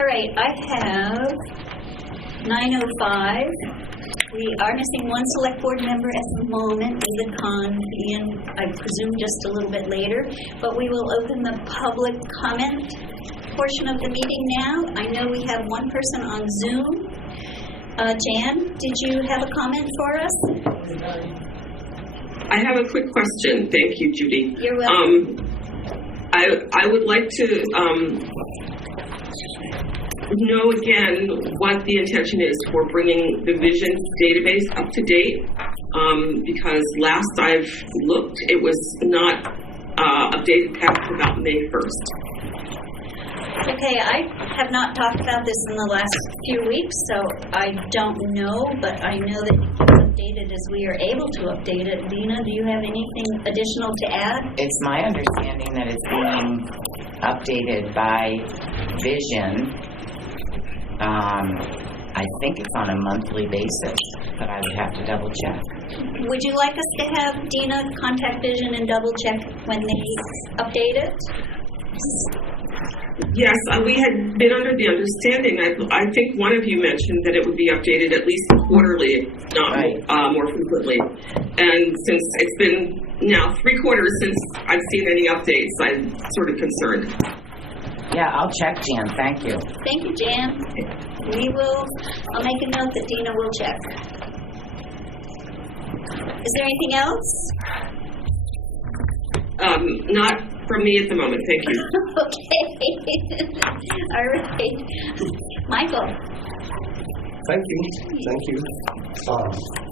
All right, I have 9:05. We are missing one select board member at the moment, David Kahn, and I presume just a little bit later. But we will open the public comment portion of the meeting now. I know we have one person on Zoom. Jan, did you have a comment for us? I have a quick question. Thank you, Judy. You're welcome. I would like to know again what the intention is for bringing the Vision database up to date, because last I've looked, it was not updated past about May 1st. Okay, I have not talked about this in the last few weeks, so I don't know, but I know that it's updated as we are able to update it. Dina, do you have anything additional to add? It's my understanding that it's being updated by Vision. I think it's on a monthly basis, but I would have to double check. Would you like us to have Dina contact Vision and double check when they update it? Yes, we had been under the understanding, I think one of you mentioned that it would be updated at least quarterly, if not more frequently. And since it's been now 3 quarters since I've seen any updates, I'm sort of concerned. Yeah, I'll check, Jan. Thank you. Thank you, Jan. I'll make a note that Dina will check. Is there anything else? Not from me at the moment, thank you. Okay. All right. Michael. Thank you.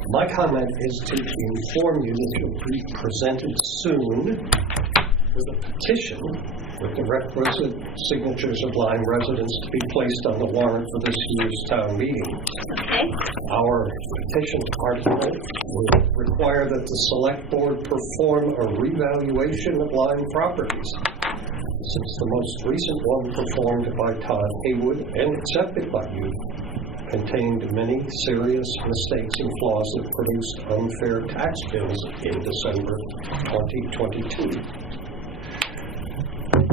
My comment is to inform you that it will be presented soon with a petition with the requisite signatures of Lyme residents to be placed on the warrant for this year's town meeting. Okay. Our petition article will require that the select board perform a revaluation of Lyme properties. Since the most recent one performed by Todd Haywood and accepted by you contained many serious mistakes and flaws that produced unfair tax bills in December 2022.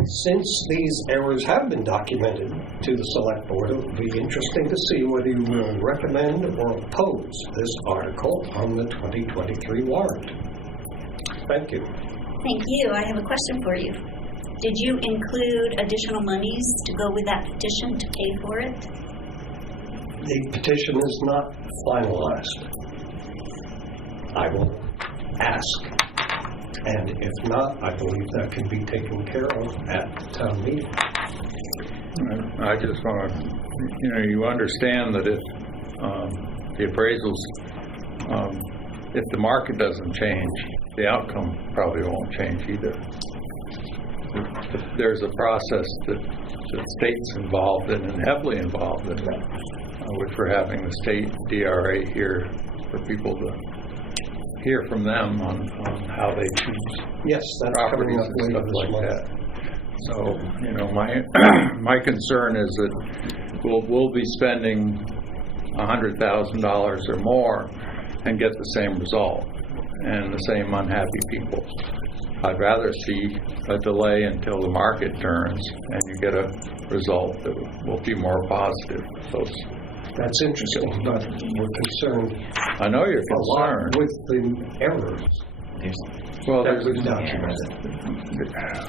Since these errors have been documented to the select board, it will be interesting to see whether you will recommend or oppose this article on the 2023 warrant. Thank you. Thank you. I have a question for you. Did you include additional monies to go with that petition to pay for it? The petition is not finalized. I will ask. And if not, I believe that can be taken care of at the town meeting. I just want to, you understand that if the appraisals, if the market doesn't change, the outcome probably won't change either. There's a process that the state's involved in and heavily involved in, which we're having the state DRA here for people to hear from them on how they choose properties and stuff like that. So, my concern is that we'll be spending $100,000 or more and get the same result and the same unhappy people. I'd rather see a delay until the market turns and you get a result that will be more positive. That's interesting, but we're concerned. I know you're concerned with the errors. Well,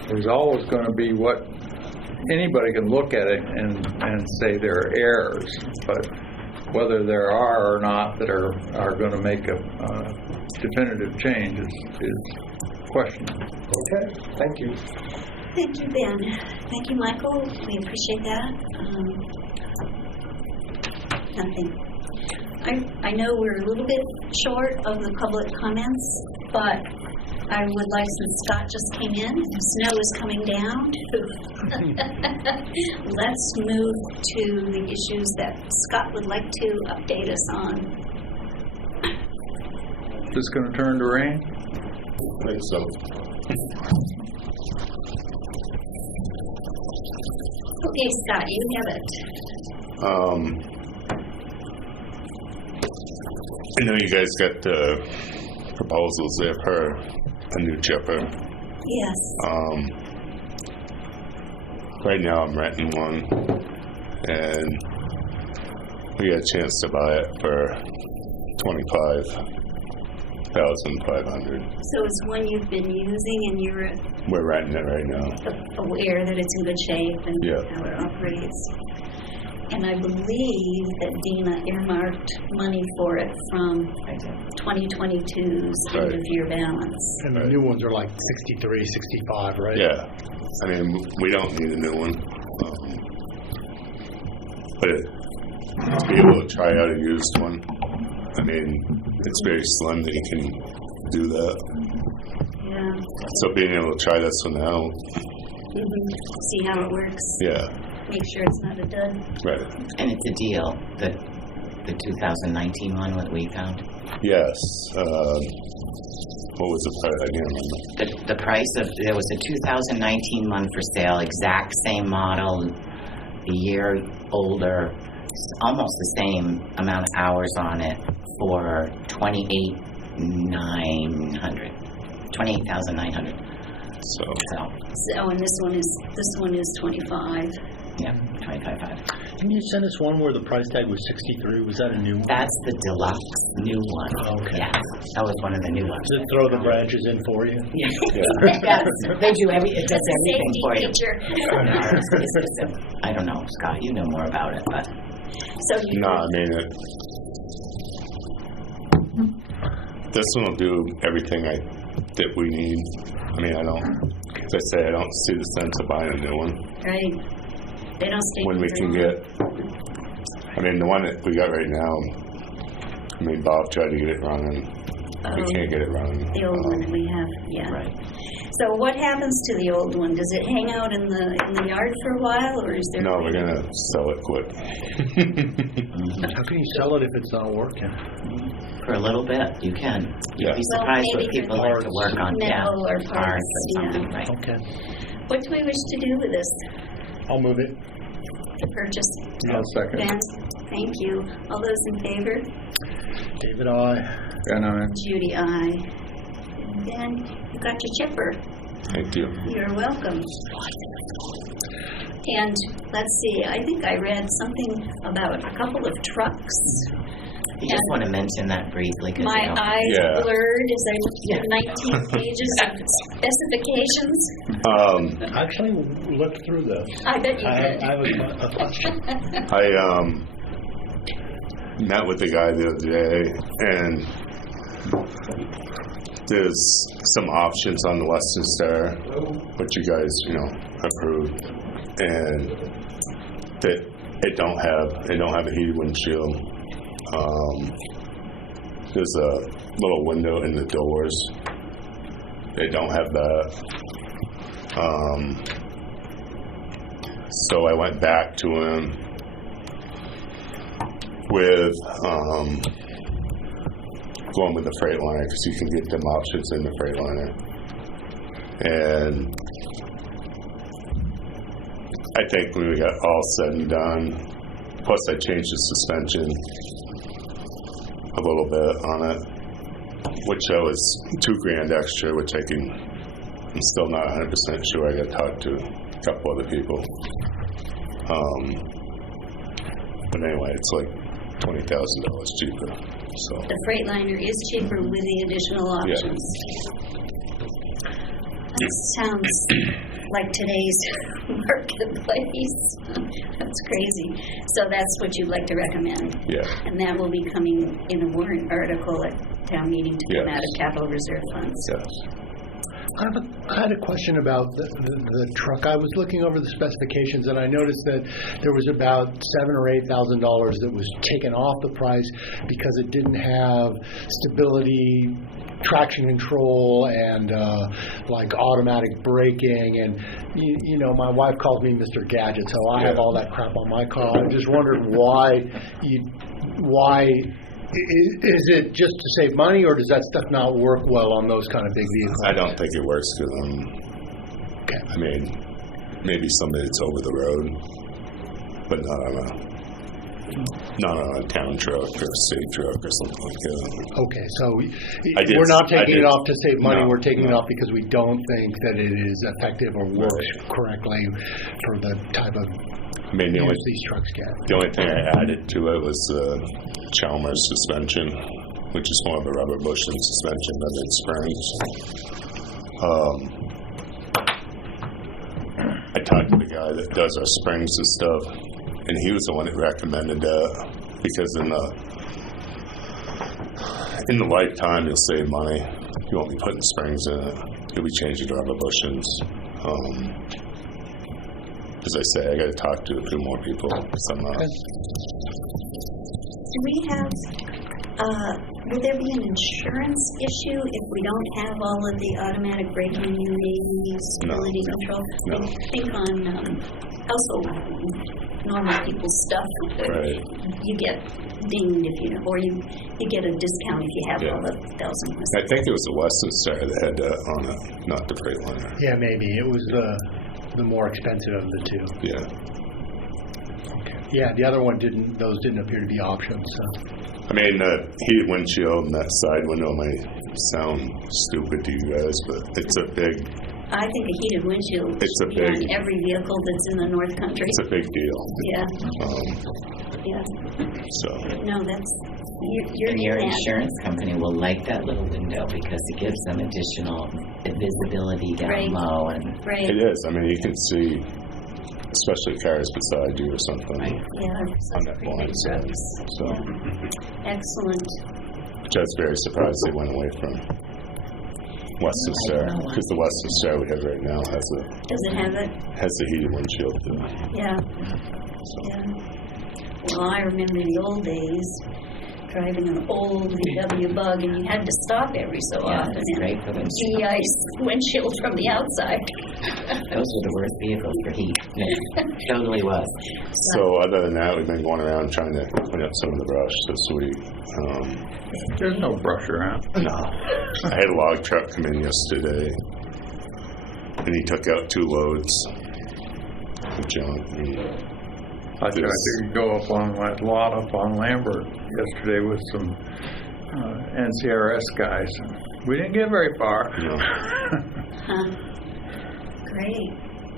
there's always going to be what anybody can look at it and say there are errors, but whether there are or not that are going to make a definitive change is questionable. Okay, thank you. Thank you, Ben. Thank you, Michael. We appreciate that. Nothing. I know we're a little bit short of the public comments, but I would like, since Scott just came in, the snow is coming down, let's move to the issues that Scott would like to update us on. Is this going to turn to rain? I think so. Okay, Scott, you have it. I know you guys got the proposals there for a new chipper. Yes. Right now I'm renting one. and we had a chance to buy it for $25,500. So it's one you've been using and you're We're renting it right now. aware that it's in good shape and Yeah. how it operates. And I believe that Dina earmarked money for it from 2022's end of year balance. And the new ones are like 63, 65, right? Yeah. I mean, we don't need a new one. But to be able to try out a used one, I mean, it's very slim that you can do that. Yeah. So being able to try this one out, See how it works. yeah, Make sure it's not a dud. right. And it's a deal, the 2019 one that we found. Yes. What was the price? I can't remember. The price of, there was a 2019 one for sale, exact same model, a year older, almost the same amount of hours on it for $28,900. So, So, and this one is 25. Yeah, 25.5. Can you send us one where the price tag was 63? Was that a new one? That's the deluxe new one. Okay. Yeah, that was one of the new ones. Does it throw the branches in for you? Yeah. yeah. They do it does That's a everything safety for you. feature. I don't know, Scott, you know more about it, but So you No, I mean, this one will do everything that we need. I mean, I don't see the sense of buying a new one right. They don't stay when we can very get, I mean, the one that we got right now, I mean, Bob tried to get it running. We can't get it running. The old one that we have, yeah. right. So what happens to the old one? Does it hang out in the yard for a while, or is there? No, we're going to sell it quick. How can you sell it if it's not working? For a little bit, you can. You'd be Well, surprised maybe what people for like to work on. metal or parts, or yeah. something, right. Okay. What do we wish to do with this? I'll move it. To purchase? I'll second. Ben, thank you. All those in favor? David, I. And I, Judy, aye. Ben, you got your chipper. Thank you. You're welcome. And let's see, I think I read something about a couple of trucks. You just want to mention that briefly. 'Cause, My you know, eyes Yeah. blurred as I looked at the 19 pages of specifications. I actually looked through those. I bet you did. I was a question. I met with the guy the other day, and there's some options on the Western Star, which you guys, approved, and that they don't have a heated windshield. There's a little window in the doors. They don't have that. So I went back to him with going with the Freightliner, because you can get them options in the Freightliner. And I think when we got all said and done, plus I changed the suspension a little bit on it, which I was $2,000 extra, which I'm still not 100% sure. I got to talk to a couple other people. But anyway, it's like $20,000 cheaper. So The Freightliner is cheaper with the additional options. That sounds like today's marketplace. That's crazy. So that's what you'd like to recommend. yeah, And that will be coming in a warrant article at town meeting to come Yes. out of capital reserve funds. yes. I had a question about the truck. I was looking over the specifications, and I noticed that there was about $7,000 or $8,000 that was taken off the price because it didn't have stability, traction control, and like automatic braking. And my wife calls me Mr. Gadget, so I have all that crap on my car. I just wondered why. Is it just to save money, or does that stuff not work well on those kind of big vehicles? I don't think it works because I mean, maybe somebody that's over the road, but not on a Not on a town truck or a state truck or something like that. Okay, so I we're not taking did. it off to save money, No, we're taking it no. off because we don't think that it is effective or works correctly for the type of I mean, use these trucks get. the only thing I added to it was Chalmers suspension, which is more of a rubber bushing suspension than in springs. I talked to the guy that does our springs and stuff, and he was the one that recommended that because in the lifetime you'll save money. You won't be putting springs in it. You'll be changing rubber bushings. As I say, I got to talk to a few more people. Do we have, will there be an insurance issue if we don't have all of the automatic braking, immunity, stability control? No. I think on household, normal people's stuff, Right. you get dinged if you, or you get a discount if you have Yeah. all the bells and whistles. I think it was the Western Star that had that on it, not the Freightliner. Yeah, maybe. It was the more expensive of the two. Yeah. Yeah, the other one those didn't appear to be options, so. I mean, heated windshield and that side window may sound stupid to you guys, but it's a big, I think a heated windshield It's a should be on big- every vehicle that's in the North Country. it's a big deal. Yeah, yeah. So, No, that's, you're And your in that. insurance company will like that little window because it gives them additional visibility down Right. low and Right, it is. I mean, you can see, especially cars beside you or something yeah. on that blind side. So, Excellent. which I was very surprised they went away from Western Star, because the Western Star we have right now Does it have it? has the heated windshield too. Yeah. Yeah. Well, I remember the old days, driving an old VW Bug, and you had to stop every so yeah, often it's great for and windshield. de-ice windshield from the outside. Those were the worst vehicles for heat. It totally was. So other than that, we've been going around trying to clean up some of the brush this week. There's no brush around. No. I had a log truck come in yesterday, and he took out 2 loads of junk. And I tried to go up on that lot up on Lambert yesterday with some NCRS guys. We didn't get very far. you know, Huh. Great.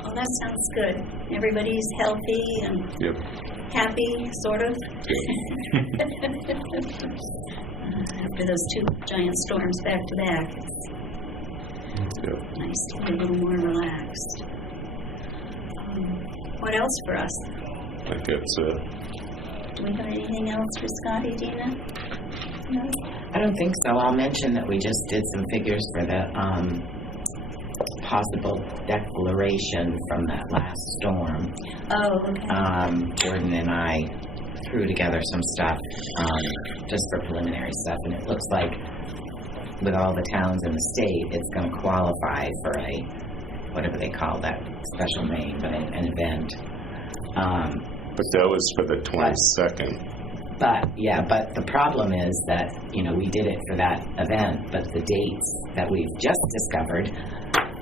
Well, that sounds good. Everybody's healthy and yep. happy, sort of. After those 2 giant storms back to back, it's Yep. nice to be a little more relaxed. What else for us? I think it's Do we have anything else for Scotty, Dina? No? I don't think so. I'll mention that we just did some figures for the possible declaration from that last storm. Oh, okay. Jordan and I threw together some stuff just for preliminary stuff, and it looks like with all the towns in the state, it's going to qualify for a, whatever they call that special name, but an event. but that was for the 22nd. But the problem is that, we did it for that event, but the dates that we've just discovered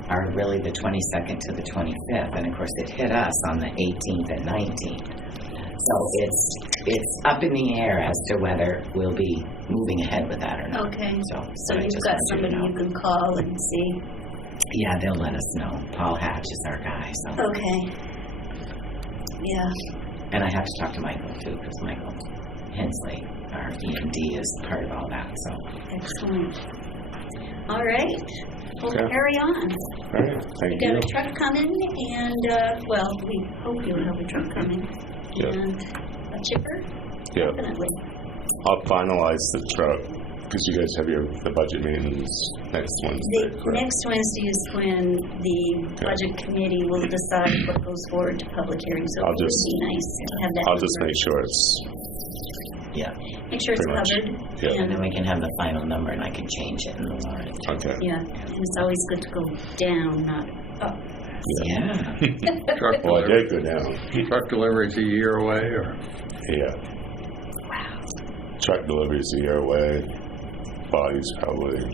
are really the 22nd to the 25th, and of course it hit us on the 18th and 19th. So it's up in the air as to whether we'll be moving ahead with that or not. Okay. So So I you've just got want you to somebody know. you can call and see. Yeah, they'll let us know. Paul Hatch is our guy, so. Okay. Yeah. And I have to talk to Michael too, because Michael Hensley, our EMD, is part of all that, so. Excellent. All right. We'll Okay. carry on. All right. We Thank got you. a truck coming, and, well, we hope you'll have a truck coming. Yeah. And a chipper, Yeah. definitely. I'll finalize the truck because you guys have the budget meetings next Wednesday. The correct? next Wednesday is when the budget committee will decide what goes forward to public hearing, so I'll it would just- be nice to have that. I'll just number. make sure it's Yeah. Make sure it's pretty much. covered. Yeah. And then we can have the final number and I can change it in the warrant. okay. Yeah, and it's always good to go down, not up. Yeah. Truck Well, I delivery, did go down. truck delivery's a year away, or Yeah. Truck delivery's a year away. Body's probably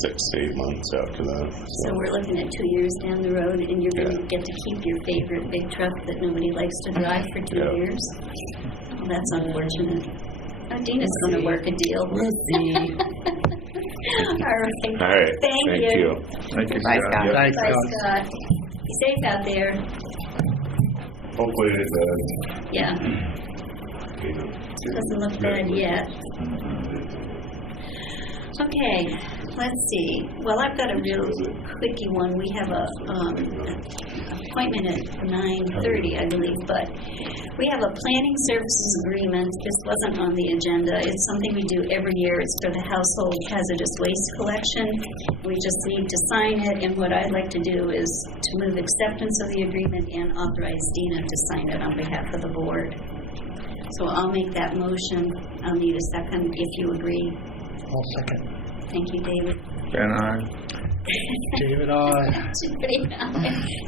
6 to 8 months after that. So we're looking at 2 years down the road, and you're going to get to keep your favorite big truck that nobody likes to drive for 2 Yeah. years. Well, that's unfortunate. Oh, Dina's going to work a deal. We'll see. All right. All right. Thank you. you. Thank you, Bye, Scott. Scott. Thanks, Bye, Scott. Scott. Be safe out there. Hopefully it Yeah, doesn't look bad yet. Okay, let's see. Well, I've got a real quickie one. We have a appointment at 9:30, I believe, but we have a planning services agreement. This wasn't on the agenda. It's something we do every year. It's for the household hazardous waste collection. We just need to sign it, and what I'd like to do is to move acceptance of the agreement and authorize Dina to sign it on behalf of the board. So I'll make that motion. I'll need a second if you agree. I'll second. Thank you, David. And I, David, aye.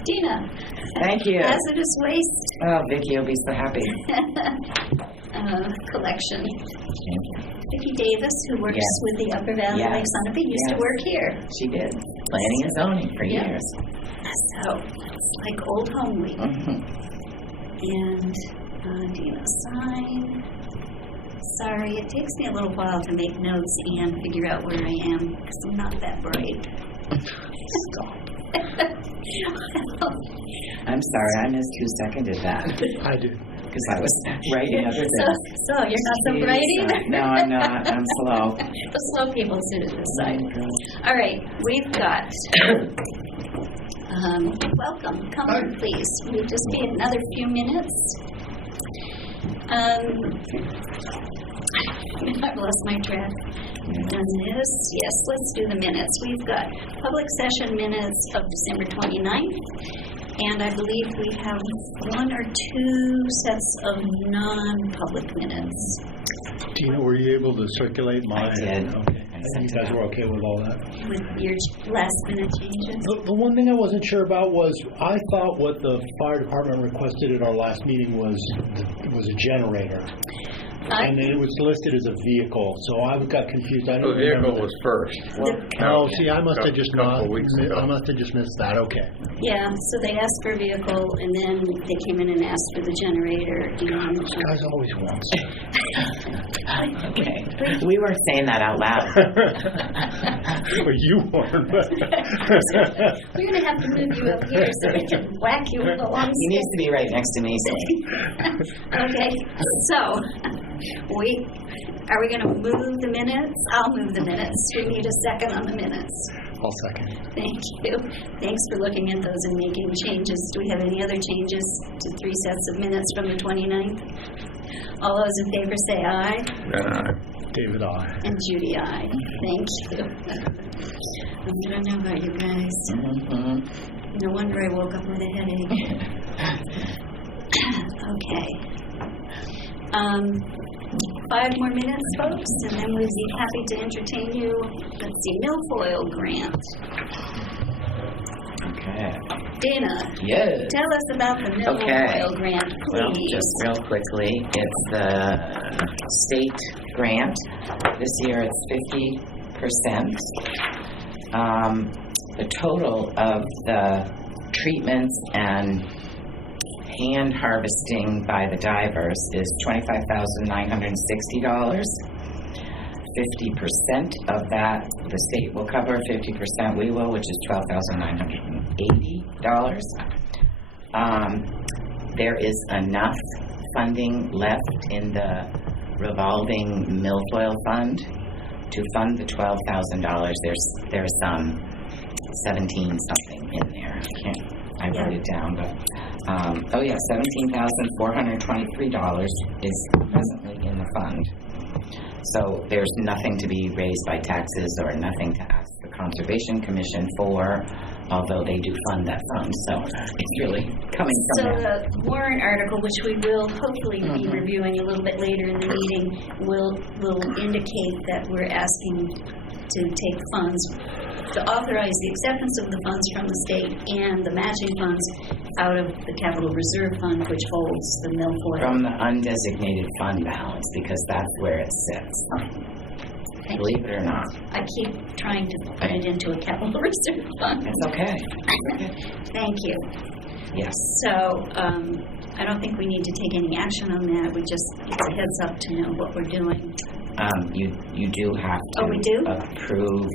Dina. Thank you. Hazardous waste Oh, Vicki will be so happy. collection. Vicki Davis, who works Yes. with the Upper Valley Yes. Lake Sunapee, used to Yes. work here. She did. Planning and zoning for Yeah. years. So it's like old home week. Mhm. And Dina sign. Sorry, it takes me a little while to make notes and figure out where I am because I'm not that bright. I'm sorry, I missed who seconded that I do. because I was writing other things. So you're not so bright either? No, I'm not. I'm slow. The slow people sit at this side. All right, we've got, welcome, come on please. Will you just be another few minutes? I've lost my track. We've done this. Yes, let's do the minutes. We've got public session minutes of December 29th, and I believe we have 1 or 2 sets of non-public minutes. Tina, were you able to circulate mine? I did. Okay. I And sent you it guys out. were okay with all that? With your last minute changes. The one thing I wasn't sure about was, I thought what the fire department requested at our last meeting was a generator. And then it was listed as a vehicle, so I got confused. I the don't vehicle remember. was first. Oh, see, I must have just Couple weeks ago. I must have just missed that, okay. Yeah, so they asked for a vehicle, and then they came in and asked for the generator. And These guys always want stuff. Okay. We weren't saying that out loud. Well, you weren't, but. we're going to have to move you up here so we can whack you with a long He needs to be right next to me. So. Okay, so are we going to move the minutes? I'll move the minutes. We need a second on the minutes. I'll second. Thank you. Thanks for looking at those and making changes. Do we have any other changes to 3 sets of minutes from the 29th? All those in favor say aye. And I, David, aye. And Judy, aye. Thank you. I don't know about you guys. Mhm. No wonder I woke up with a headache. Okay. 5 more minutes, folks, and then we'd be happy to entertain you. Let's see, milfoil grant. Okay. Dana, Yes. tell us about the milfoil grant, Well, please. just real quickly, it's the state grant. This year it's 50%. The total of the treatments and hand harvesting by the divers is $25,960. 50% of that, the state will cover, 50% we will, which is $12,980. There is enough funding left in the revolving milfoil fund to fund the $12,000. There's 17 something in there. I wrote it down, but $17,423 is presently in the fund. So there's nothing to be raised by taxes or nothing to ask the Conservation Commission for, although they do fund that fund. So it's really coming So from them. the warrant article, which we will hopefully be reviewing a little bit later in the meeting, will indicate that we're asking to take funds, to authorize the acceptance of the funds from the state and the matching funds out of the capital reserve fund, which holds the milfoil. From the undesignated fund balance, because that's where it sits. Thank believe you. it or not. I keep trying to put it into a capital reserve fund. It's okay. Thank you. Yes. So, I don't think we need to take any action on that. We just, it's a heads up to know what we're doing. You do have to. Oh, we do? Approve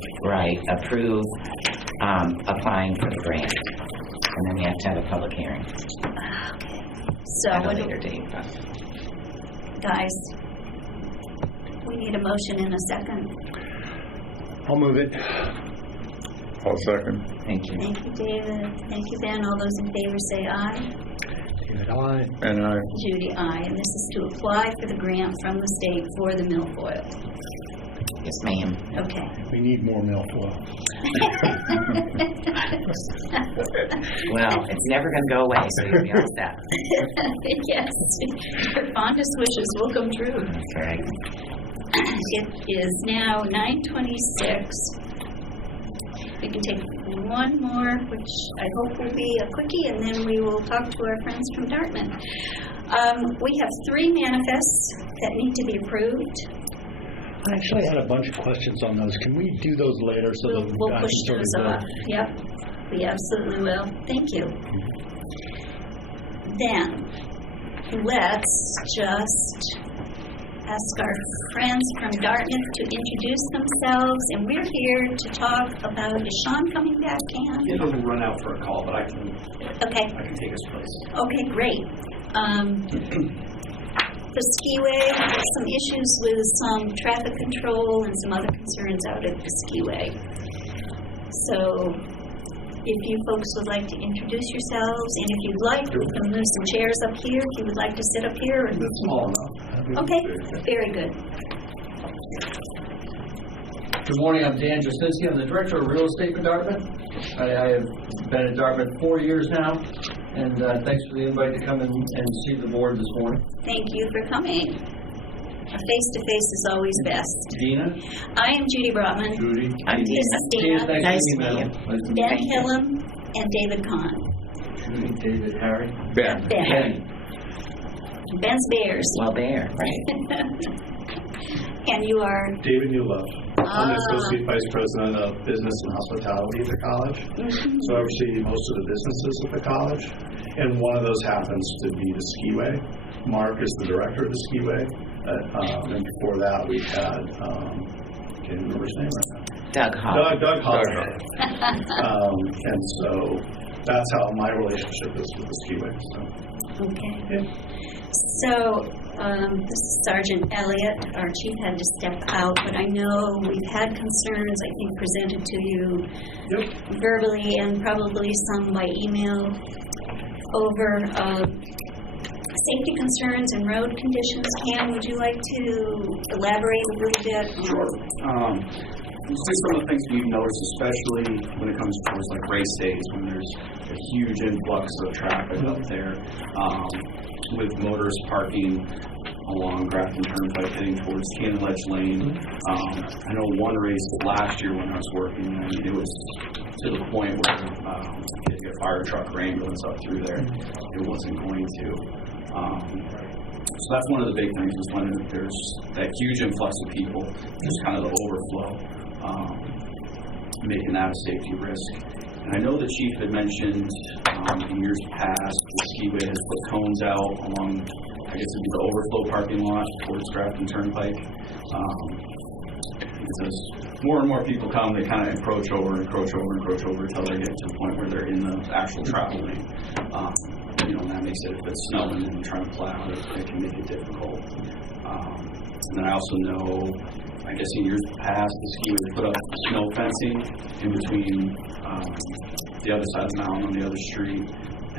applying for the grant. And then we have to have a public hearing Okay. So, at a what do- later date. guys, we need a motion in a second. I'll move it. I'll second. Thank you. Thank you, David. Thank you, Ben. All those in favor say aye. David, aye. And I, Judy, aye. And this is to apply for the grant from the state for the milfoil. Yes, ma'am. Okay. We need more milfoil. Well, it's never going to go away, so you'll be all set. Yes, your fondest wishes will come true. That's right. It is now 9:26. We can take one more, which I hope will be a quickie, and then we will talk to our friends from Dartmouth. We have 3 manifests that need to be approved. I actually had a bunch of questions on those. Can we do those later so that We'll I push can sort of those go? off. Yep, we absolutely will. Thank you. Then, let's just ask our friends from Dartmouth to introduce themselves, and we're here to talk about, is Sean coming back, Cam? It'll run out for a call, but I can Okay, take his place. okay, great. The skiway, some issues with some traffic control and some other concerns out at the skiway. So, if you folks would like to introduce yourselves, and if you'd like, we can move some chairs up here if you would like to sit up here. And It's small enough. okay, very good. Good morning, I'm Dan Jasinski. I'm the Director of Real Estate for Dartmouth. I have been at Dartmouth 4 years now, and thanks for the invite to come and see the board this morning. Thank you for coming. A face-to-face is always best. Dina? I am Judy Brotman. Judy? I'm This is Dina, Dana, thanks Nice for to the meet email. Nice to meet Ben Thank you. Hillam, and David Kahn. Judy, David, Harry. Ben. Ben. Ben's Bears. Well, there, right. And you are? David Newlove. I'm the Ah. Associate Vice President of Business and Hospitality at the college. So I oversee most of the businesses at the college. And one of those happens to be the skiway. Mark is the director of the skiway. And before that, we had, can't remember his name right now. Doug Hall. Doug Holiday. And so that's how my relationship is with the skiway. So, Okay. yeah. So, this is Sergeant Elliott. Our chief had to step out, but I know we've had concerns, I think, presented to you Yep. verbally and probably some by email over safety concerns and road conditions. Cam, would you like to elaborate a little bit? Sure. Just some of the things we've noticed, especially when it comes towards like race days, when there's a huge influx of traffic up there, with motorists parking along Grafton Turnpike heading towards Cannon Ledge Lane. I know one race last year when I was working, and it was to the point where if you get a fire truck or ambulance up through there, it wasn't going to. So that's one of the big things, is when there's that huge influx of people, just kind of the overflow, making that a safety risk. And I know the chief had mentioned in years past, the skiway has put cones out along, I guess it'd be the overflow parking lot towards Grafton Turnpike. Because as more and more people come, they kind of encroach over until they get to the point where they're in the actual travel lane. And that makes it, if it's snowing and trying to plow, it can make it difficult. And then I also know, I guess in years past, the skiway put up snow fencing in between the other side of the mountain on the other street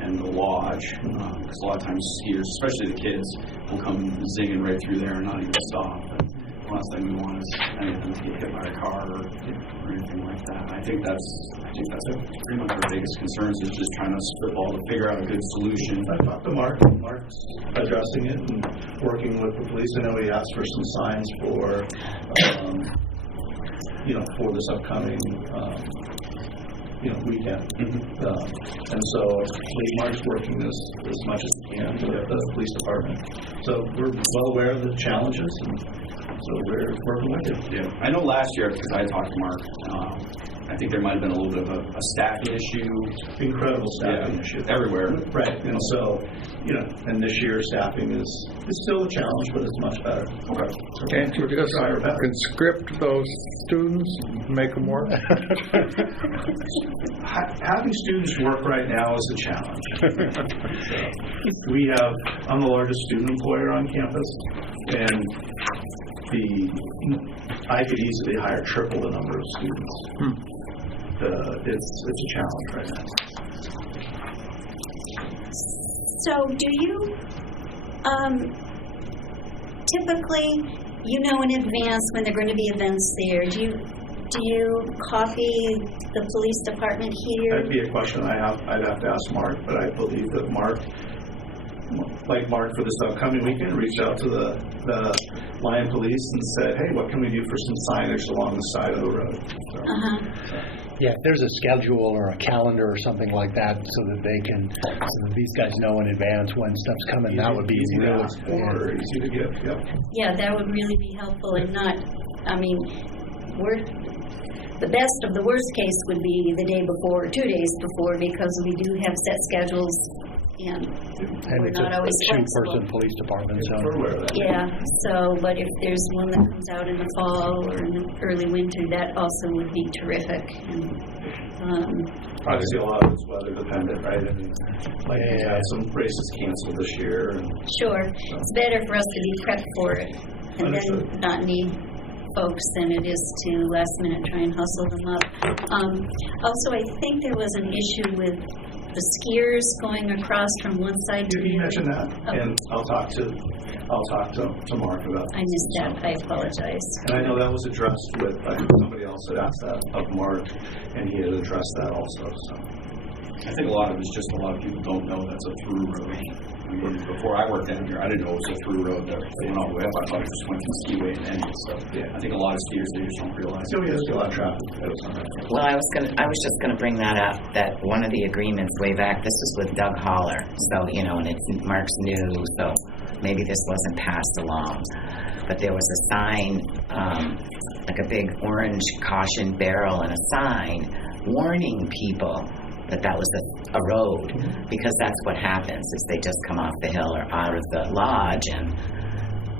and the lodge. Because a lot of times skiers, especially the kids, will come zinging right through there and not even stop. And the last thing we want is anything to get hit by a car or anything like that. I think that's pretty much our biggest concerns, is just trying to spitball to figure out a good solution. I talked to Mark. Mark's addressing it and working with the police. I know he asked for some signs for, for this upcoming, weekend. And so Mark's working this as much as he can with the police department. So we're well aware of the challenges, and So we're working with you. Yeah, I know last year, because I talked to Mark, I think there might have been a little bit of a staffing issue. Incredible staffing issue. Everywhere. Right, and so, and this year staffing is still a challenge, but it's much better. Okay. Can't you just conscript those students, make them work? Having students work right now is a challenge. I'm the largest student employer on campus, and I could easily hire triple the number of students. It's a challenge right now. So do you typically, in advance when there are going to be events there, do you copy the police department here? That'd be a question I'd have to ask Mark, but I believe that Mark for this upcoming weekend, reached out to the Lyme police and said, hey, what can we do for some signage along the side of the road? So, Yeah, if there's a schedule or a calendar or something like that so that these guys know in advance when stuff's coming, that would be really easy to get. Yeah, that would really be helpful and the best of the worst case would be the day before or 2 days before, because we do have set schedules and we're not always flexible. Two-person police department, so. Yeah, but if there's one that comes out in the fall or in the early winter, that also would be terrific. Obviously, a lot of it's weather dependent, right? We've had some races canceled this year. Sure. It's better for us to be prepped for it and then not need folks than it is to last minute try and hustle them up. Also, I think there was an issue with the skiers going across from one side to the other. You mentioned that, and I'll talk to Mark about that. I missed that. I apologize. And I know that was addressed with, I think somebody else had asked that of Mark, and he had addressed that also. So I think a lot of it is just a lot of people don't know that's a through road. Before I worked down here, I didn't know it was a through road that went all the way up. I thought it just went from skiway and ended. So I think a lot of skiers, they just don't realize. So there's a lot of traffic. Well, I was just going to bring that up, that one of the agreements way back, this was with Doug Holler. So, and it's Mark's new, so maybe this wasn't passed along. But there was a sign, like a big orange caution barrel and a sign warning people that was a road, because that's what happens is they just come off the hill or out of the lodge, and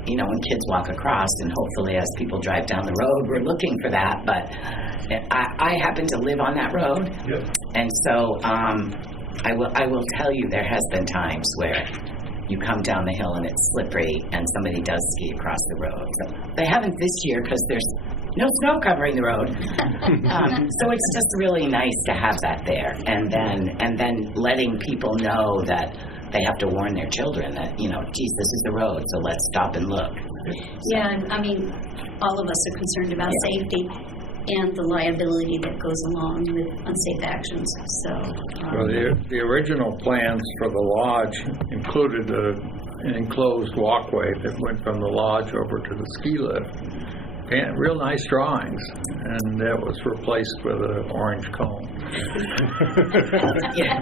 when kids walk across, and hopefully as people drive down the road we're looking for that, but I happen to live on that road. And so I will tell you, there has been times where you come down the hill and it's slippery and somebody does ski across the road. So they haven't this year because there's no snow covering the road. So it's just really nice to have that there, and then letting people know that they have to warn their children that, geez, this is the road, so let's stop and look. Yeah, all of us are concerned about safety and the liability that goes along with unsafe actions. So, well, the original plans for the lodge included an enclosed walkway that went from the lodge over to the ski lift. And real nice drawings, and that was replaced with an orange cone. Yeah.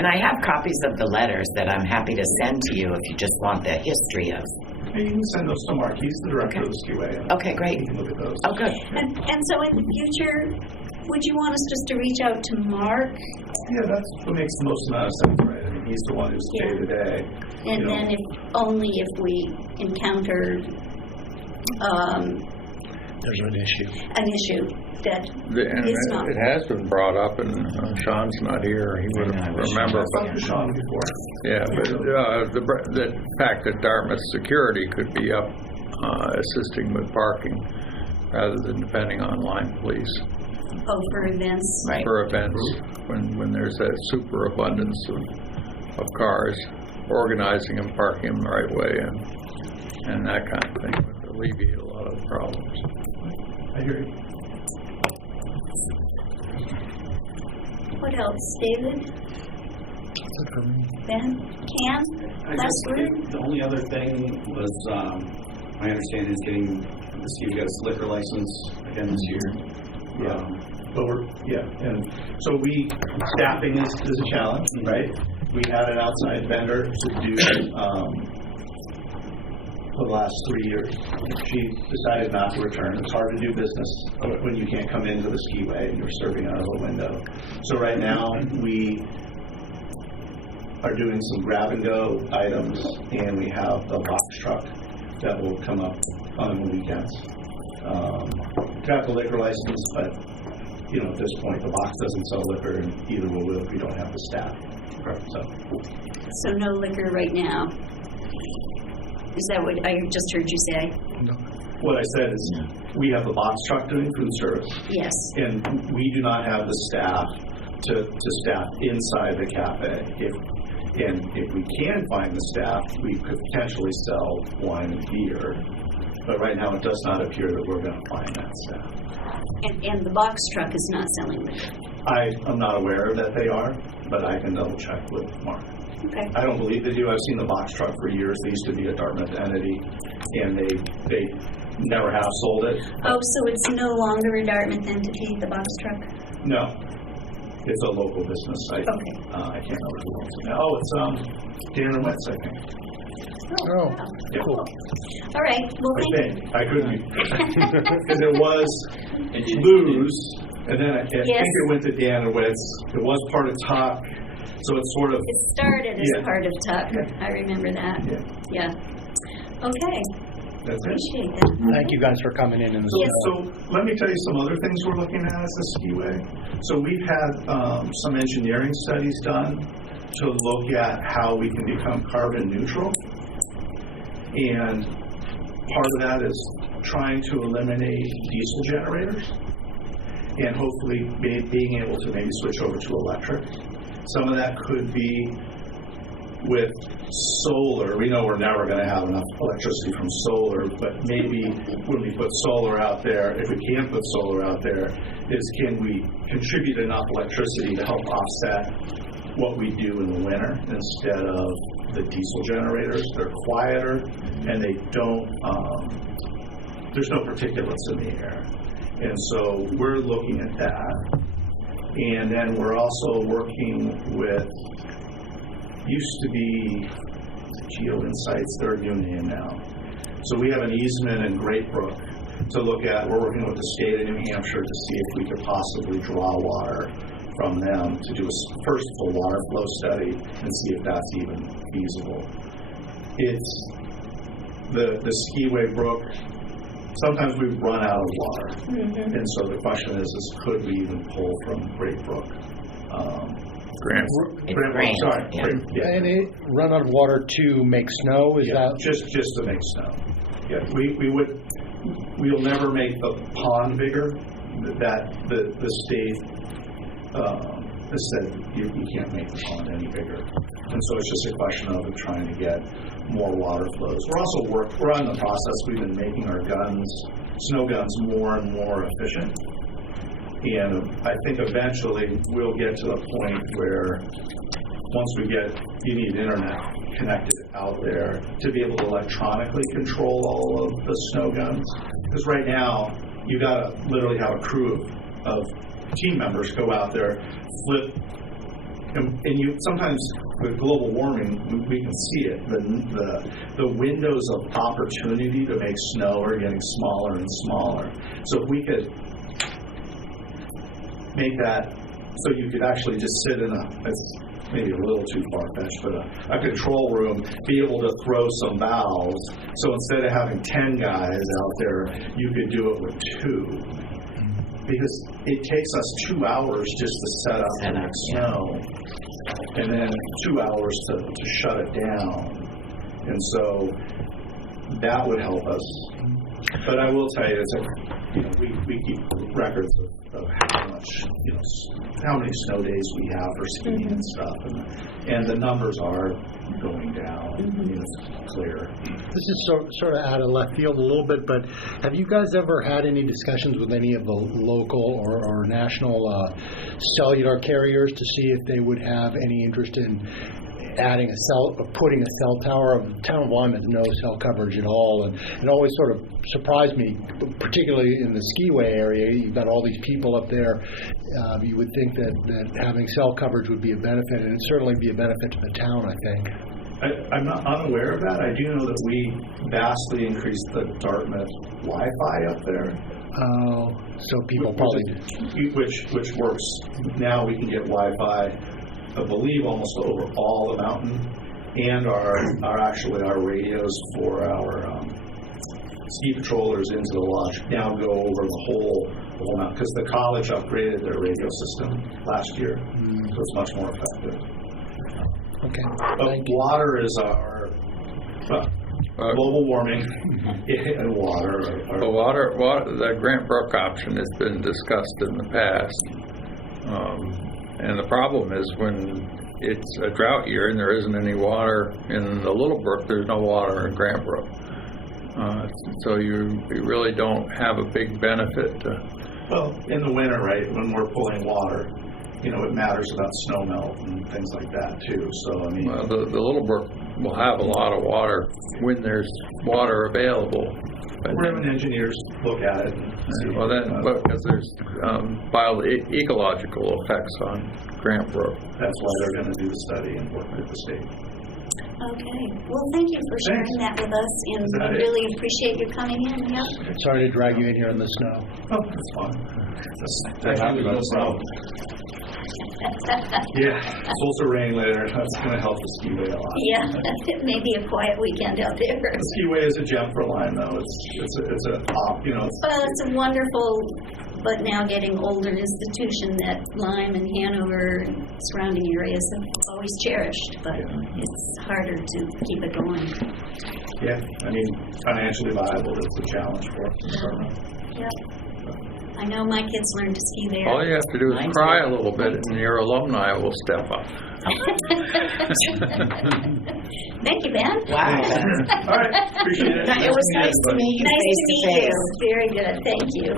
And I have copies of the letters that I'm happy to send to you if you just want the history of. You can send those to Mark. He's the director of the skiway. Okay, great. You can look at those. Oh, good. And so in the future, would you want us just to reach out to Mark? Yeah, that's what makes the most amount of sense, right? He's the one who's day to day. And then if we encounter there's an issue that is not. It has been brought up, and Sean's not here. He would remember. But Sean before. Yeah, but the fact that Dartmouth security could be up assisting with parking rather than depending on Lyme police. Oh, for events. Right. For events, when there's that superabundance of cars, organizing and parking them the right way and that kind of thing would alleviate a lot of the problems. I hear you. What else, David? Ben? Cam? Last word? The only other thing was, my understanding is Steve's got a liquor license again this year. And so staffing is a challenge, right? We had an outside vendor to do for the last 3 years. She decided not to return. It's hard to do business when you can't come into the skiway and you're serving out of a window. So right now, we are doing some grab-and-go items, and we have the box truck that will come up on the weekends. Got the liquor license, but at this point, the box doesn't sell liquor, and either will we if we don't have the staff. So no liquor right now. Is that what I just heard you say? What I said is we have the box truck doing food service. Yes. And we do not have the staff to staff inside the cafe. If we can find the staff, we could potentially sell wine and beer. But right now, it does not appear that we're going to find that staff. And the box truck is not selling liquor? I'm not aware that they are, but I can double check with Mark. Okay. I don't believe they do. I've seen the box truck for years. They used to be a Dartmouth entity, and they never have sold it. Oh, so it's no longer a Dartmouth entity, the box truck? No. It's a local business site. Okay. I can't remember who owns it now. Oh, it's Dan and Wetz, I think. Oh, Yeah. cool. All right. Well, I thank think. I could be. Because it was Lou's, and then I think it went to Dan and Wetz. It was part of Tuck, so it's sort of... It started as part of Tuck. I remember that. Yeah. Okay. That's it. Appreciate that. Thank you guys for coming in. So let me tell you some other things we're looking at as a skiway. So we've had some engineering studies done to look at how we can become carbon neutral. And part of that is trying to eliminate diesel generators and hopefully being able to maybe switch over to electric. Some of that could be with solar. We know we're never going to have enough electricity from solar, but maybe when we put solar out there, if we can put solar out there, can we contribute enough electricity to help offset what we do in the winter instead of the diesel generators? They're quieter and they don't, there's no particulates in the air. And so we're looking at that. And then we're also working with, used to be Geo Insights, their new name now. So we have an easement in Great Brook to look at. We're working with the state of New Hampshire to see if we could possibly draw water from them to do a first full water flow study and see if that's even feasible. It's the skiway brook. Sometimes we run out of water, and so the question is could we even pull from Great Brook? Grand Brook, sorry. Yeah. And it run out of water to make snow? Is that just to make snow? Yeah, we'll never make the pond bigger. That the state has said you can't make the pond any bigger, and so it's just a question of trying to get more water flows. We're in the process. We've been making our snow guns, more and more efficient. And I think eventually we'll get to the point where once you need internet connected out there to be able to electronically control all of the snow guns. Because right now, you got to literally have a crew of team members go out there, flip, and you sometimes with global warming, we can see it. The windows of opportunity to make snow are getting smaller and smaller. So if we could make that so you could actually just sit in it's maybe a little too far-fetched, but a control room, be able to throw some valves. So instead of having 10 guys out there, you could do it with 2. Because it takes us 2 hours just to set up to make snow, and then 2 hours to shut it down. And so that would help us. But I will tell you, we keep records of how much, how many snow days we have for skiing and stuff, and the numbers are going down. It's clear. This is sort of out of left field a little bit, but have you guys ever had any discussions with any of the local or national cellular carriers to see if they would have any interest in putting a cell tower? The town of Lyme has no cell coverage at all, and it always sort of surprised me, particularly in the skiway area. You've got all these people up there. You would think that having cell coverage would be a benefit, and it'd certainly be a benefit to the town, I think. I'm not unaware of that. I do know that we vastly increased the Dartmouth Wi-Fi up there. Oh, so people probably... Which works. Now we can get Wi-Fi, I believe, almost over all the mountain, and our radios for our ski patrollers into the lodge now go over the whole mountain, because the college upgraded their radio system last year, so it's much more effective. Okay. But water is our global warming and water. The Grant Brook option has been discussed in the past. And the problem is when it's a drought year and there isn't any water in the Little Brook, there's no water in Grant Brook. So you really don't have a big benefit to... Well, in the winter, right, when we're pulling water, it matters about snow melt and things like that too. So, I mean... Well, the Little Brook will have a lot of water when there's water available. We're having engineers look at it. And see, because there's ecological effects on Grant Brook. That's why they're going to do the study and work with the state. Okay. Well, thank you for sharing that with us, and we really appreciate you coming in. Yep. Sorry to drag you in here in the snow. Oh, that's fine. That's happy about the snow. Yeah, it's also raining later. That's going to help the skiway a lot. Yeah, it may be a quiet weekend out there. The skiway is a gem for Lyme, though. It's Well, it's a wonderful, but now getting older institution that Lyme and Hanover and surrounding areas have always cherished, but it's harder to keep it going. Yeah, I mean, financially viable is a challenge for us. Yep. I know my kids learned to ski there. All you have to do is cry a little bit and your alumni will step up. Thank you, Ben. Wow. All right, appreciate it. It was nice to meet you Nice face to meet face. you. Very good. Thank you.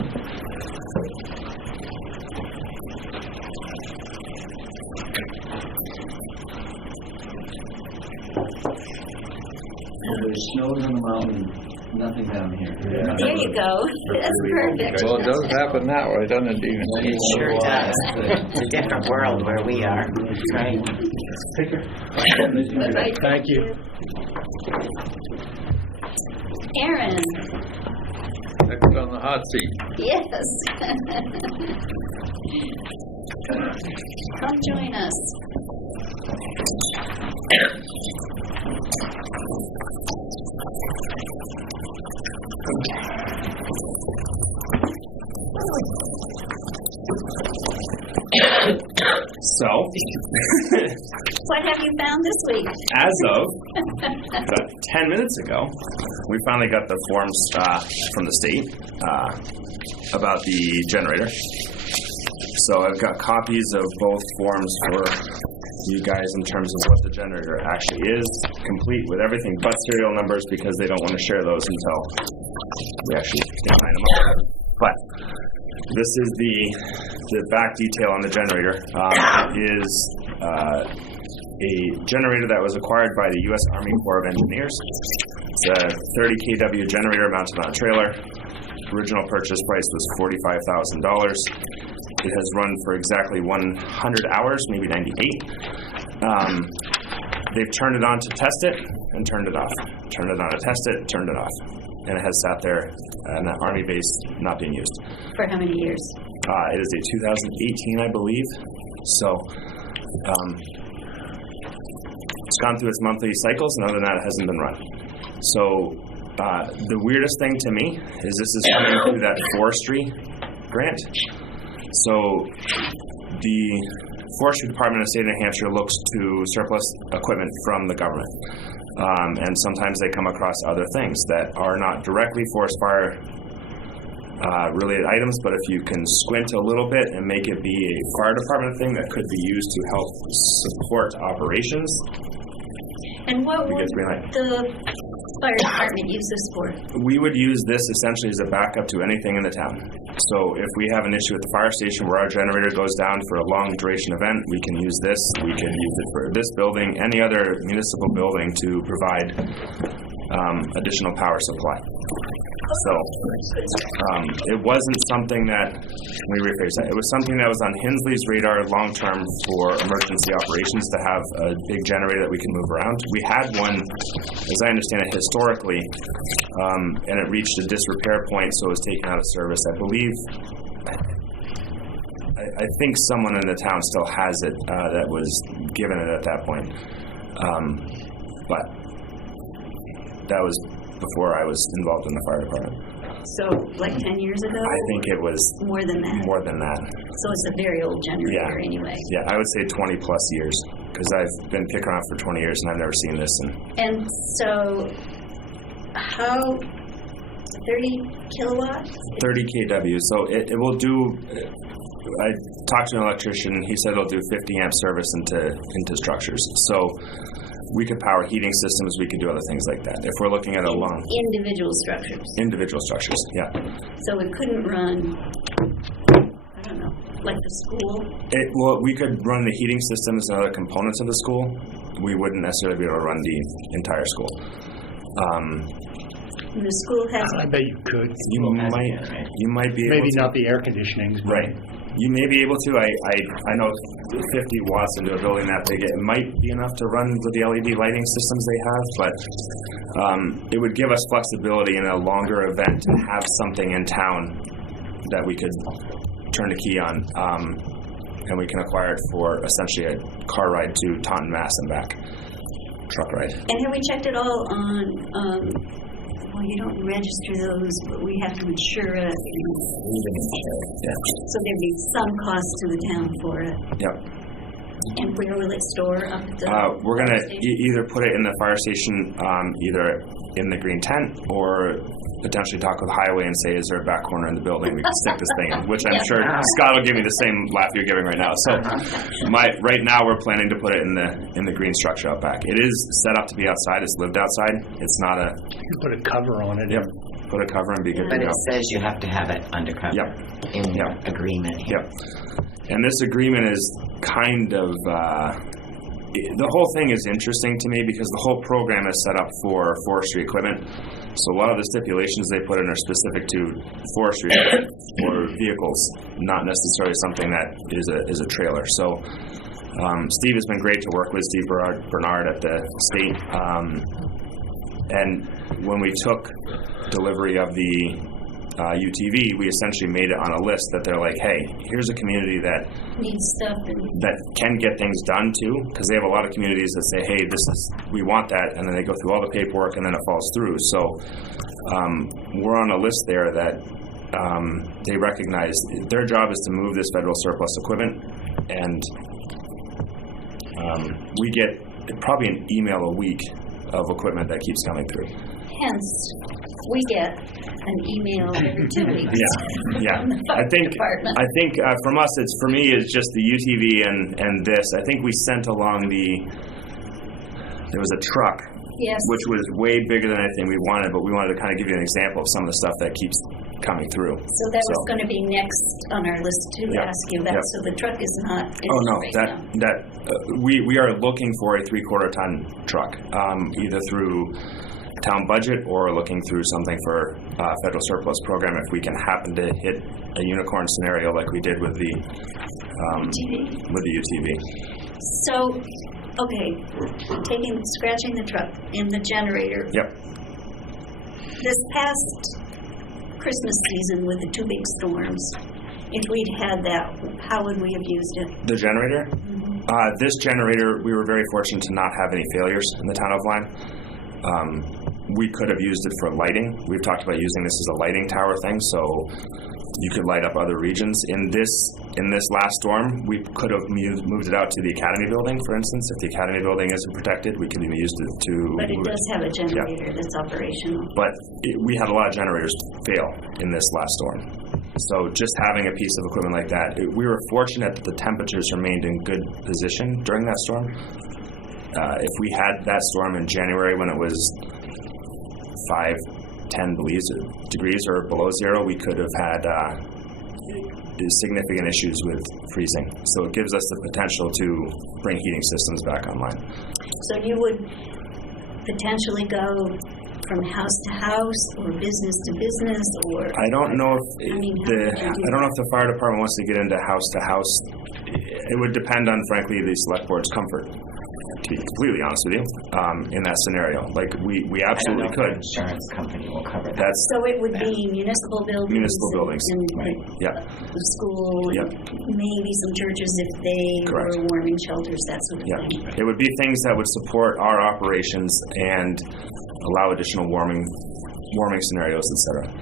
There's snow on the mountain, nothing down here. There you go. That's perfect. Well, it does happen that way, doesn't it, Dean? It sure does. It's a different world where we are. Right. Right. Thank you. Aaron. Next on the hot seat. Yes. Come join us. So, What have you found this week? as of about 10 minutes ago, we finally got the forms from the state about the generator. So I've got copies of both forms for you guys in terms of what the generator actually is, complete with everything but serial numbers, because they don't want to share those until we actually can line them up. But this is the back detail on the generator. It is a generator that was acquired by the U.S. Army Corps of Engineers. It's a 30 kW generator mounted on a trailer. Original purchase price was $45,000. It has run for exactly 100 hours, maybe 98. They've turned it on to test it and turned it off. Turned it on to test it, turned it off. And it has sat there in that Army base not being used. For how many years? It is a 2018, I believe. So it's gone through its monthly cycles, and other than that, it hasn't been run. So the weirdest thing to me is this is coming through that forestry grant. So the Forestry Department of the State of New Hampshire looks to surplus equipment from the government. And sometimes they come across other things that are not directly forest fire related items, but if you can squint a little bit and make it be a fire department thing that could be used to help support operations. And what we would get green light. the fire department use this for? We would use this essentially as a backup to anything in the town. So if we have an issue at the fire station where our generator goes down for a long duration event, we can use this. We can use it for this building, any other municipal building to provide additional power supply. So it wasn't something that, let me rephrase that, it was something that was on Hensley's radar long-term for emergency operations to have a big generator that we can move around. We had one, as I understand it, historically, and it reached a disrepair point, so it was taken out of service. I believe, I think someone in the town still has it that was given it at that point. But that was before I was involved in the fire department. So, like 10 years ago? I think it was more than that. More than that. So it's a very old generator anyway. Yeah, I would say 20 plus years, because I've been kicking off for 20 years and I've never seen this. And so, how, 30 kilowatts? 30 kW. So it will do, I talked to an electrician, he said it'll do 50 amp service into structures. So we could power heating systems, we could do other things like that. If we're looking at a long... Individual structures. Individual structures, yeah. So it couldn't run, I don't know, like the school? Well, we could run the heating systems and other components of the school. We wouldn't necessarily be able to run the entire school. The school has... I bet you could. You might be able Maybe to. not the air conditioning. Right. You may be able to. I know 50 watts into a building that big, it might be enough to run with the LED lighting systems they have, but it would give us flexibility in a longer event to have something in town that we could turn the key on, and we can acquire it for essentially a car ride to Taunton, Mass. And back. Truck ride. And have we checked it all on... well, you don't register those, but we have to insure it. Yeah. So there'd be some cost to the town for it. Yep. And where will it store up at the... we're going to either put it in the fire station, either in the green tent, or potentially talk with Highway and say, is there a back corner in the building we can stick this thing in? Which I'm sure Scott will give me the same laugh you're giving right now. So right now we're planning to put it in the green structure out back. It is set up to be outside. It's lived outside. It's not a... You can put a cover on it. Yep. Put a cover and be good to go. But it says you have to have it undercover in the agreement here. Yep. And this agreement is kind of... the whole thing is interesting to me because the whole program is set up for forestry equipment. So a lot of the stipulations they put in are specific to forestry or vehicles, not necessarily something that is a trailer. So Steve has been great to work with, Steve Bernard at the state. And when we took delivery of the UTV, we essentially made it on a list that they're like, hey, here's a community that needs stuff that can get things done too, because they have a lot of communities that say, hey, we want that, and then they go through all the paperwork and then it falls through. So we're on a list there that they recognize their job is to move this federal surplus equipment, and we get probably an email a week of equipment that keeps coming through. Hence, we get an email every 2 weeks. Yeah. I think from us, for me, it's just the UTV and this. I think we sent along there was a truck, which was way bigger than anything we wanted, but we wanted to kind of give you an example of some of the stuff that keeps coming through. So that was going to be next on our list to ask you that. So the truck is not. Oh no, we are looking for a 3/4 ton truck, either through town budget or looking through something for federal surplus program if we can happen to hit a unicorn scenario like we did with the UTV. So, okay, scratching the truck and the generator. Yep. This past Christmas season with the 2 big storms, if we'd had that, how would we have used it? The generator? Mm-hmm. This generator, we were very fortunate to not have any failures in the town of Lyme. We could have used it for lighting. We've talked about using this as a lighting tower thing, so you could light up other regions. In this last storm, we could have moved it out to the Academy building, for instance. If the Academy building isn't protected, we could have used it to... But it does have a generator that's operational. But we had a lot of generators fail in this last storm. So just having a piece of equipment like that, we were fortunate that the temperatures remained in good position during that storm. If we had that storm in January when it was 5-10 degrees or below zero, we could have had significant issues with freezing. So it gives us the potential to bring heating systems back online. So you would potentially go from house to house or business to business or? I don't know if I mean, how would you do I don't know if the fire department wants to get into house to house. It would depend on, frankly, the select board's comfort. To be completely honest with you, in that scenario, like we absolutely I don't know if could. the insurance company will cover that. That's So it would be municipal buildings. Municipal buildings. And Right. yeah. the school, Yep. maybe some churches if they Correct. were warming shelters, that sort of Yeah, thing. it would be things that would support our operations and allow additional warming scenarios, etc.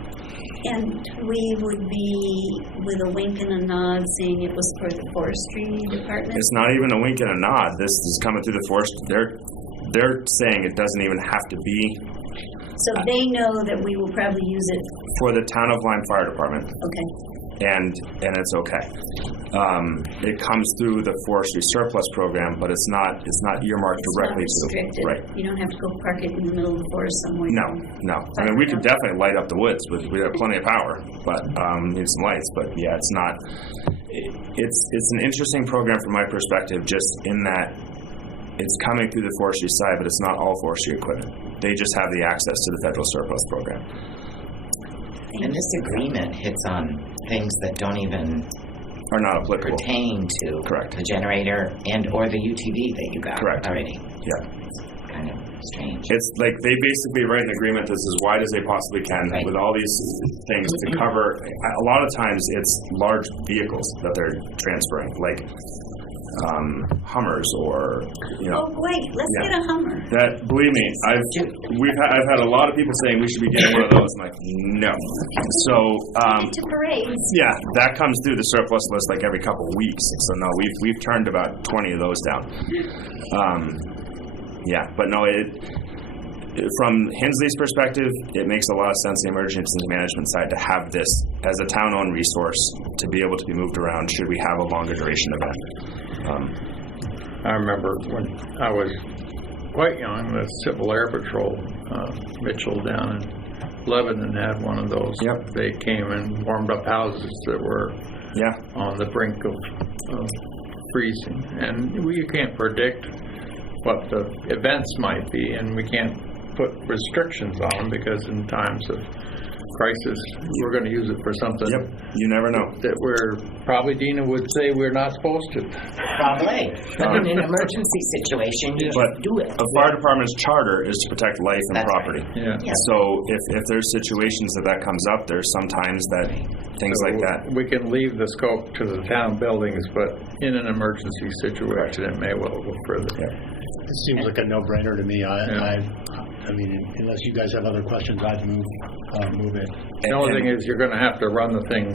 And we would be with a wink and a nod saying it was for the forestry department. It's not even a wink and a nod. This is coming through the forest. They're saying it doesn't even have to be So they know that we will probably use it. for the town of Lyme Fire Department, Okay. and it's okay. It comes through the forestry surplus program, but it's not earmarked It's not directly to restricted. right. You don't have to go park it in the middle of the forest somewhere. No. I mean, we could definitely light up the woods. We have plenty of power, but need some lights. But yeah, it's not. It's an interesting program from my perspective, just in that it's coming through the forestry side, but it's not all forestry equipment. They just have the access to the federal surplus program. And this agreement hits on things that don't even Are not applicable. pertain to Correct. the generator and or the UTV that you got Correct. already. Yeah. Kind of strange. It's like they basically write an agreement that's as wide as they possibly can Right. with all these things to cover. A lot of times it's large vehicles that they're transferring, like Hummers or, Oh, wait, let's Yeah. get a Hummer. that. Believe me, I've had a lot of people saying we should be getting one of those. I'm like, no. So To parades. yeah, that comes through the surplus list like every couple of weeks. So no, we've turned about 20 of those down. Yeah, but no, from Hensley's perspective, it makes a lot of sense, the emergency management side, to have this as a town-owned resource to be able to be moved around should we have a longer duration event. I remember when I was quite young, the Civil Air Patrol, Mitchell down in Lebanon had one of those. Yep. They came and warmed up houses that were Yeah, on the brink of freezing. And you can't predict what the events might be, and we can't put restrictions on them because in times of crisis, we're going to use it for something yep, you never know. that we're probably, Dina would say, we're not supposed to. Probably. But in an emergency situation, you But do it. a fire department's charter is to protect life and That's property. Yeah. Yeah. So if there's situations that comes up, there's sometimes that things So like that. we can leave the scope to the town buildings, but in an emergency situation, it may well go further. It seems like a no-brainer to me. I mean, unless you guys have other questions, I'd move it. The only thing is, you're going to have to run the thing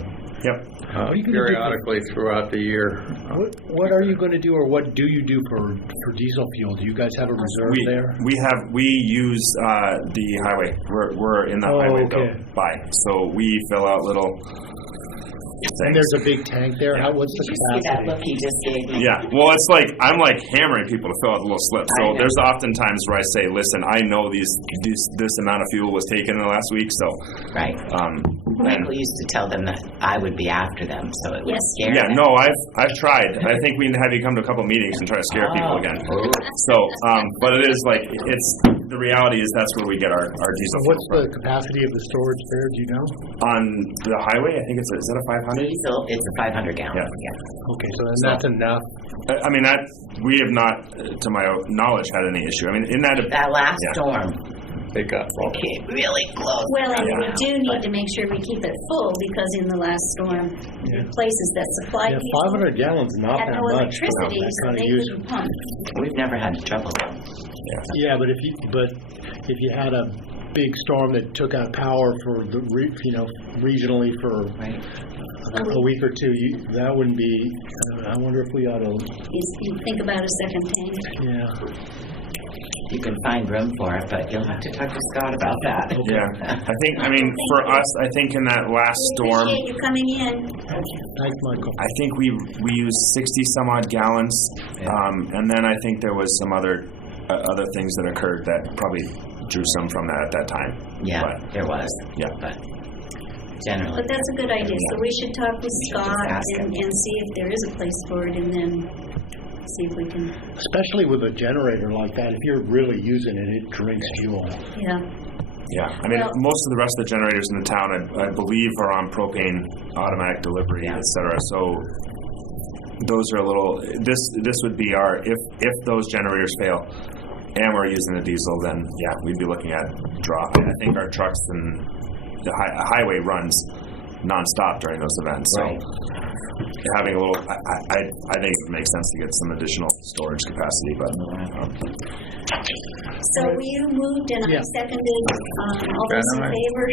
Yep. are you gonna do periodically throughout the year. What are you going to do, or what do you do for diesel fuel? Do you guys have a reserve there? We use the highway. We're in the highway okay. bill buy. So we fill out little And there's a big tank there. What's the Did you see that capacity? look he just gave me? Yeah, well, it's like I'm like hammering people to fill out the little slips. I So know. there's oftentimes where I say, "Listen, I know this amount of fuel was taken in the last week." So, Right. Michael used to tell them that I would be after them, so it would Yes. scare yeah, them. no, I've tried. I think we need to have you come to a couple meetings and try to scare people again. So, but it is like it's the reality is that's where we get our diesel fuel What's from. the capacity of the storage there? Do you know? On the highway, I think is that a 500? Diesel, it's a 500 gallon. Yeah. Okay, so then that's enough. I mean that we have not, to my knowledge, had any issue. I mean, in that That last Yeah. storm They got came really close. Well, and we Yeah. do need to make sure we keep it full because in the last storm, the places that supply Yeah, people 500 gallons, not had that no much. for electricity, that so kind of they use. couldn't pump. We've never had trouble. Yeah, but if you had a big storm that took out power for the regionally for Right. a week or two, that wouldn't be. I wonder if we ought to. You think about a second tank. Yeah. You can find room for it, but you'll have to talk to Scott about that. Yeah, I mean, for us, I think in that last We storm, appreciate you coming in. Thanks, Michael. I think we used 60 some odd gallons, and then I think there was some other things that occurred that probably drew some from that at that time. Yeah, But, there was. yeah. But generally. But that's a good idea. So we should talk with should just Scott ask him. and see if there is a place for it and then see if we can, Especially with a generator like that, if you're really using it, it drinks fuel. yeah. Yeah, I mean, Well- most of the rest of the generators in the town, I believe, are on propane, automatic delivery, et cetera. So those are a little. This would be our if those generators fail, and we're using the diesel, then yeah, we'd be looking at drop. I think our trucks and the highway runs nonstop during those events. So having a little, I think it makes sense to get some additional storage capacity, but. So you moved and I seconded, all those in favor?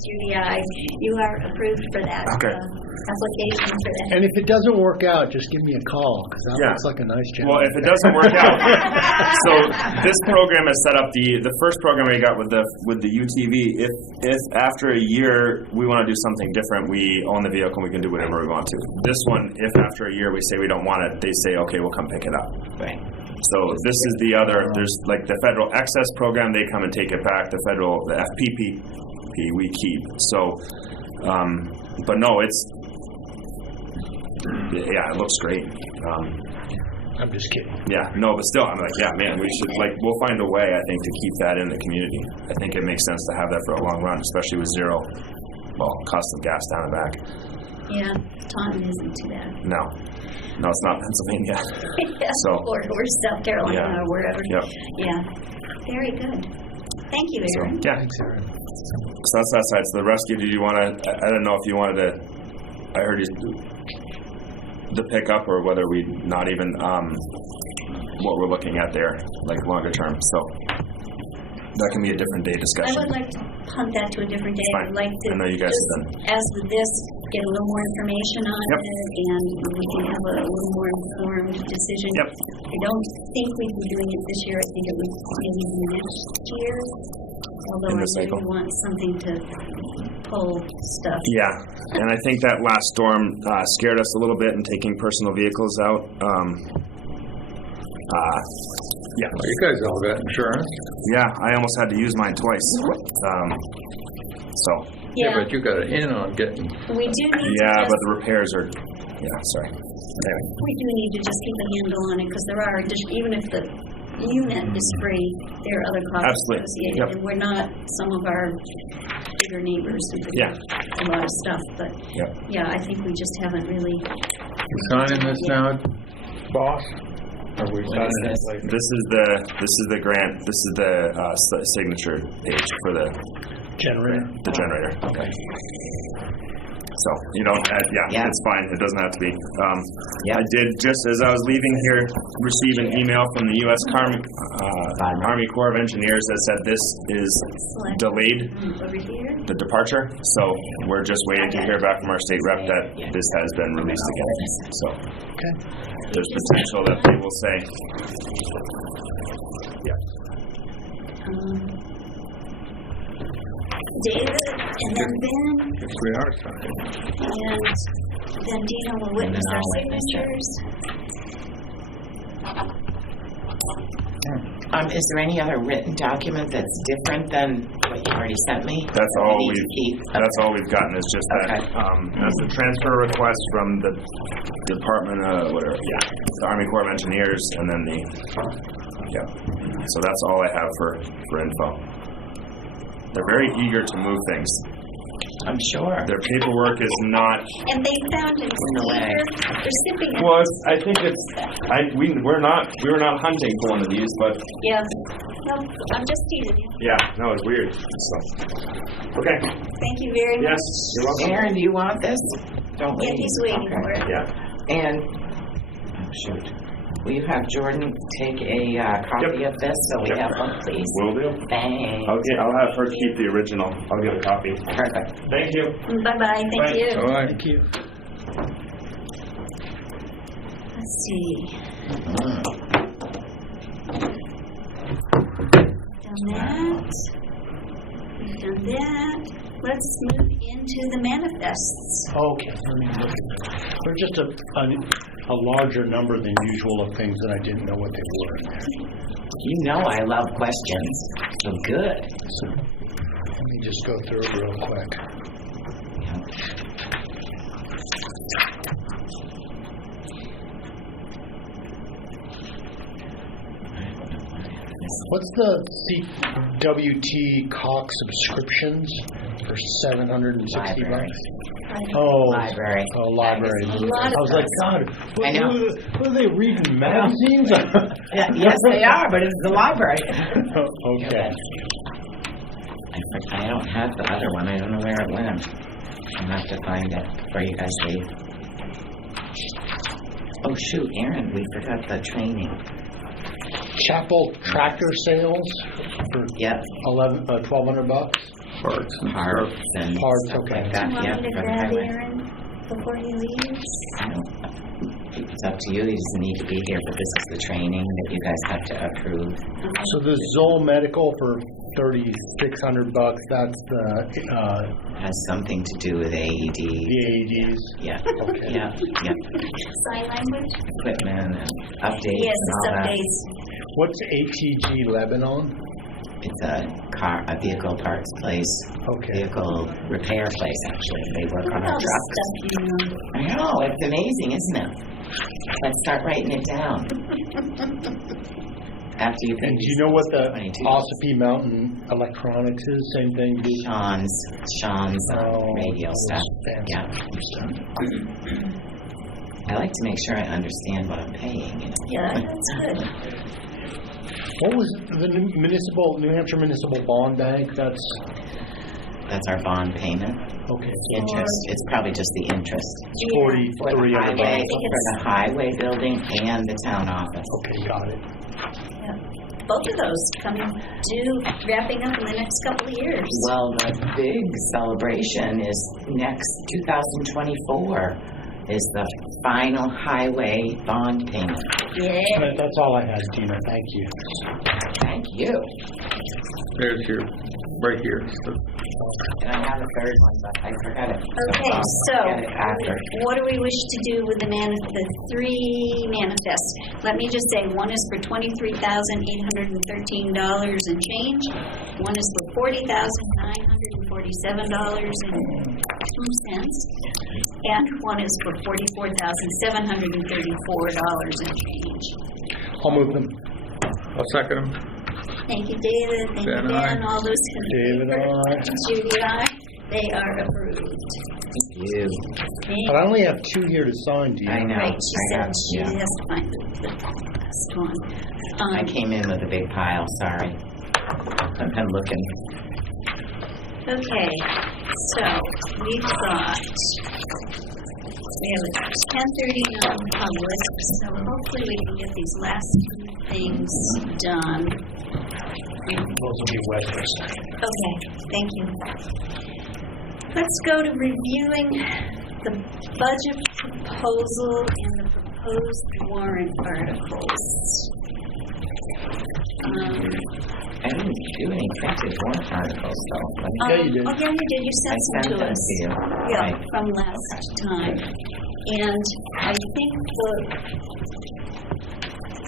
Judy, aye. You are approved for that application for that. And if it doesn't work out, just give me a call, because that looks like a nice job. Well, if it doesn't work out, so this program is set up. The first program we got with the UTV. If after a year we want to do something different, we own the vehicle and we can do whatever we want to. This one, if after a year we say we don't want it, they say okay, we'll come pick it up. Right. So this is the other. There's like the federal excess program. They come and take it back. The FPP we keep. So, but no, it looks great. I'm just kidding. Yeah, no, but still, I'm like, yeah, man, we should, we'll find a way, I think, to keep that in the community. I think it makes sense to have that for a long run, especially with zero, cost of gas down the back. Yeah, Taunton isn't too bad. No, it's not Pennsylvania. So, or South Carolina or wherever. Yep. Yeah, very good. Thank you, Aaron. So, yeah. Thanks, Aaron. So that's that side. So the rescue, did you want to, I don't know if you wanted to, I heard you, the pickup or whether we not even, what we're looking at there, like longer term. So that can be a different day discussion. I would like to punt that to a different day. Fine. I'd like to I know you guys just, have been. as with this, get a little more information on it, and we can have a little more informed decision. Yep. I don't think we'd be doing it this year. I think it would maybe be next year. Although I really want something to pull stuff. Yeah, and I think that last storm scared us a little bit in taking personal vehicles out. Yeah. Well, you guys all got insurance. Yeah, I almost had to use mine twice. Yeah, but you got an in on getting. We do need Yeah, to but the repairs are. Yeah, sorry. Anyway. We do need to just keep a handle on it because there are even if the unit is free, there are other costs associated, Yep. and we're not some of our bigger neighbors who do a lot of stuff. But yeah, I think we just haven't really. You signing this now, boss? Are we signing it later? This is the grant. This is the signature page for the generator. The generator. Okay. So you don't. It's fine. It doesn't have to be. I did just as I was leaving here receive an email from the U.S. Army Corps of Engineers that said this is delayed. Over here. The departure. So we're just waiting to hear back from our state rep that this has been released again. So there's potential that they will say. David, and then Ben, We are signing. and then Dina will witness our signatures. Is there any other written document that's different than what you already sent me? That's all we've gotten is just that. That's the transfer request from the Department of the Army Corps of Engineers, and then So that's all I have for info. They're very eager to move things. I'm sure. Their paperwork is not. And they found an eager recipient. Well, I think we were not hunting for one of these, but. Yeah. No, I'm just teasing you. Yeah. No, it's weird. So. Okay. Thank you very much. Yes. You're welcome. Aaron, do you want this? Don't Yeah, wait. he's waiting for it. Yeah. And will you have Jordan take a copy of this so we have one, please? Will do. Thanks. Okay, I'll have her keep the original. I'll get a copy. Perfect. Thank you. Bye-bye. Thank you. All right. Thank you. Let's see. Done that. We've done that. Let's move into the manifests. Okay. Let me look at that. There's just a larger number than usual of things that I didn't know what they were. You know I love questions. So good. So let me just go through it real quick. What's the CWT Cox subscriptions for $760? Library. Oh, Library. Oh, library. A lot of I was like, God, I know. what are they reading, magazines? Yes, they are, but it's the library. Okay. I don't have the other one. I don't know where it went. I'll have to find it before you guys leave. Oh, shoot, Aaron, we forgot the training. Chapel tractor sales for Yep. $1,200. Parts and Parts and Parts, stuff okay. like Do that. you want Yep, me to for the grab highway. Aaron before he leaves? I don't- It's up to you. He doesn't need to be here, but this is the training that you guys have to approve. So the Zoll Medical for $3,600. That's the Has something to do with AED. AEDs. Yeah. Okay. Yeah. Yeah. Sign language? Equipment and updates Yes, and all it's that. updates. What's ATG Lebanon? It's a vehicle parts place, Okay. vehicle repair place, actually. They work on All our the trucks. stuff you know. I know, it's amazing, isn't it? Let's start writing it down. After you And finish. do you know what the 22. Ossipee Mountain Electronics is? Same thing? Sean's radio stuff. fancy Yeah. stuff. I like to make sure I understand what I'm paying, you know. Yeah, that's good. What was the New Hampshire Municipal Bond Bank? That's our bond payment. Okay. Interest, it's probably just the interest. It's For the 43 of the highway, bank. for the highway building and the town office. Okay, got it. Yeah. Both of those coming due, wrapping up in the next couple of years. Well, the big celebration is next 2024 is the final highway bond payment. Yeah. That's all I had, Tina. Thank you. Thank you. There's your, right here. So And I have a third one, but I forgot it. Okay, I'll so get it after. what do we wish to do with the three manifests? Let me just say, one is for $23,813 and change. One is for $40,947.02. And one is for $44,734 and change. I'll move them. I'll second them. Thank you, David. Thank you, Dan, Ben. aye. All those in David, favor? aye. Judy, aye. They are approved. Thank you. But I only have two here to sign, do you? I know. Right, I she said have, she yeah. has to find the last one. I came in with a big pile, sorry. I've been looking. Okay, so we've got, we have a 10:30 non-public, so hopefully we can get these last two things done. Those will be Weathers. Okay, thank you. Let's go to reviewing the budget proposal and the proposed warrant articles. I didn't do any printed warrant articles, though. Yeah, you did. Oh, yeah, you did. You I sent sent some to them us. to you. Yeah, Right. from last time. And I think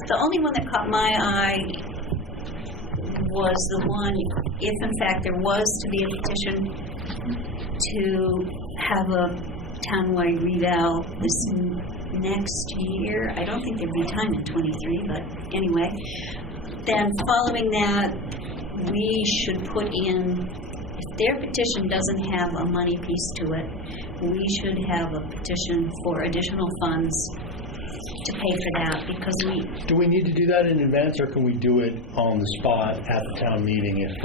the only one that caught my eye was the one, if in fact there was to be a petition to have a townwide reval this next year. I don't think there'd be time in '23, but anyway. Then following that, we should put in, if their petition doesn't have a money piece to it, we should have a petition for additional funds to pay for that, because Do we need to do that in advance, or can we do it on the spot at the town meeting if,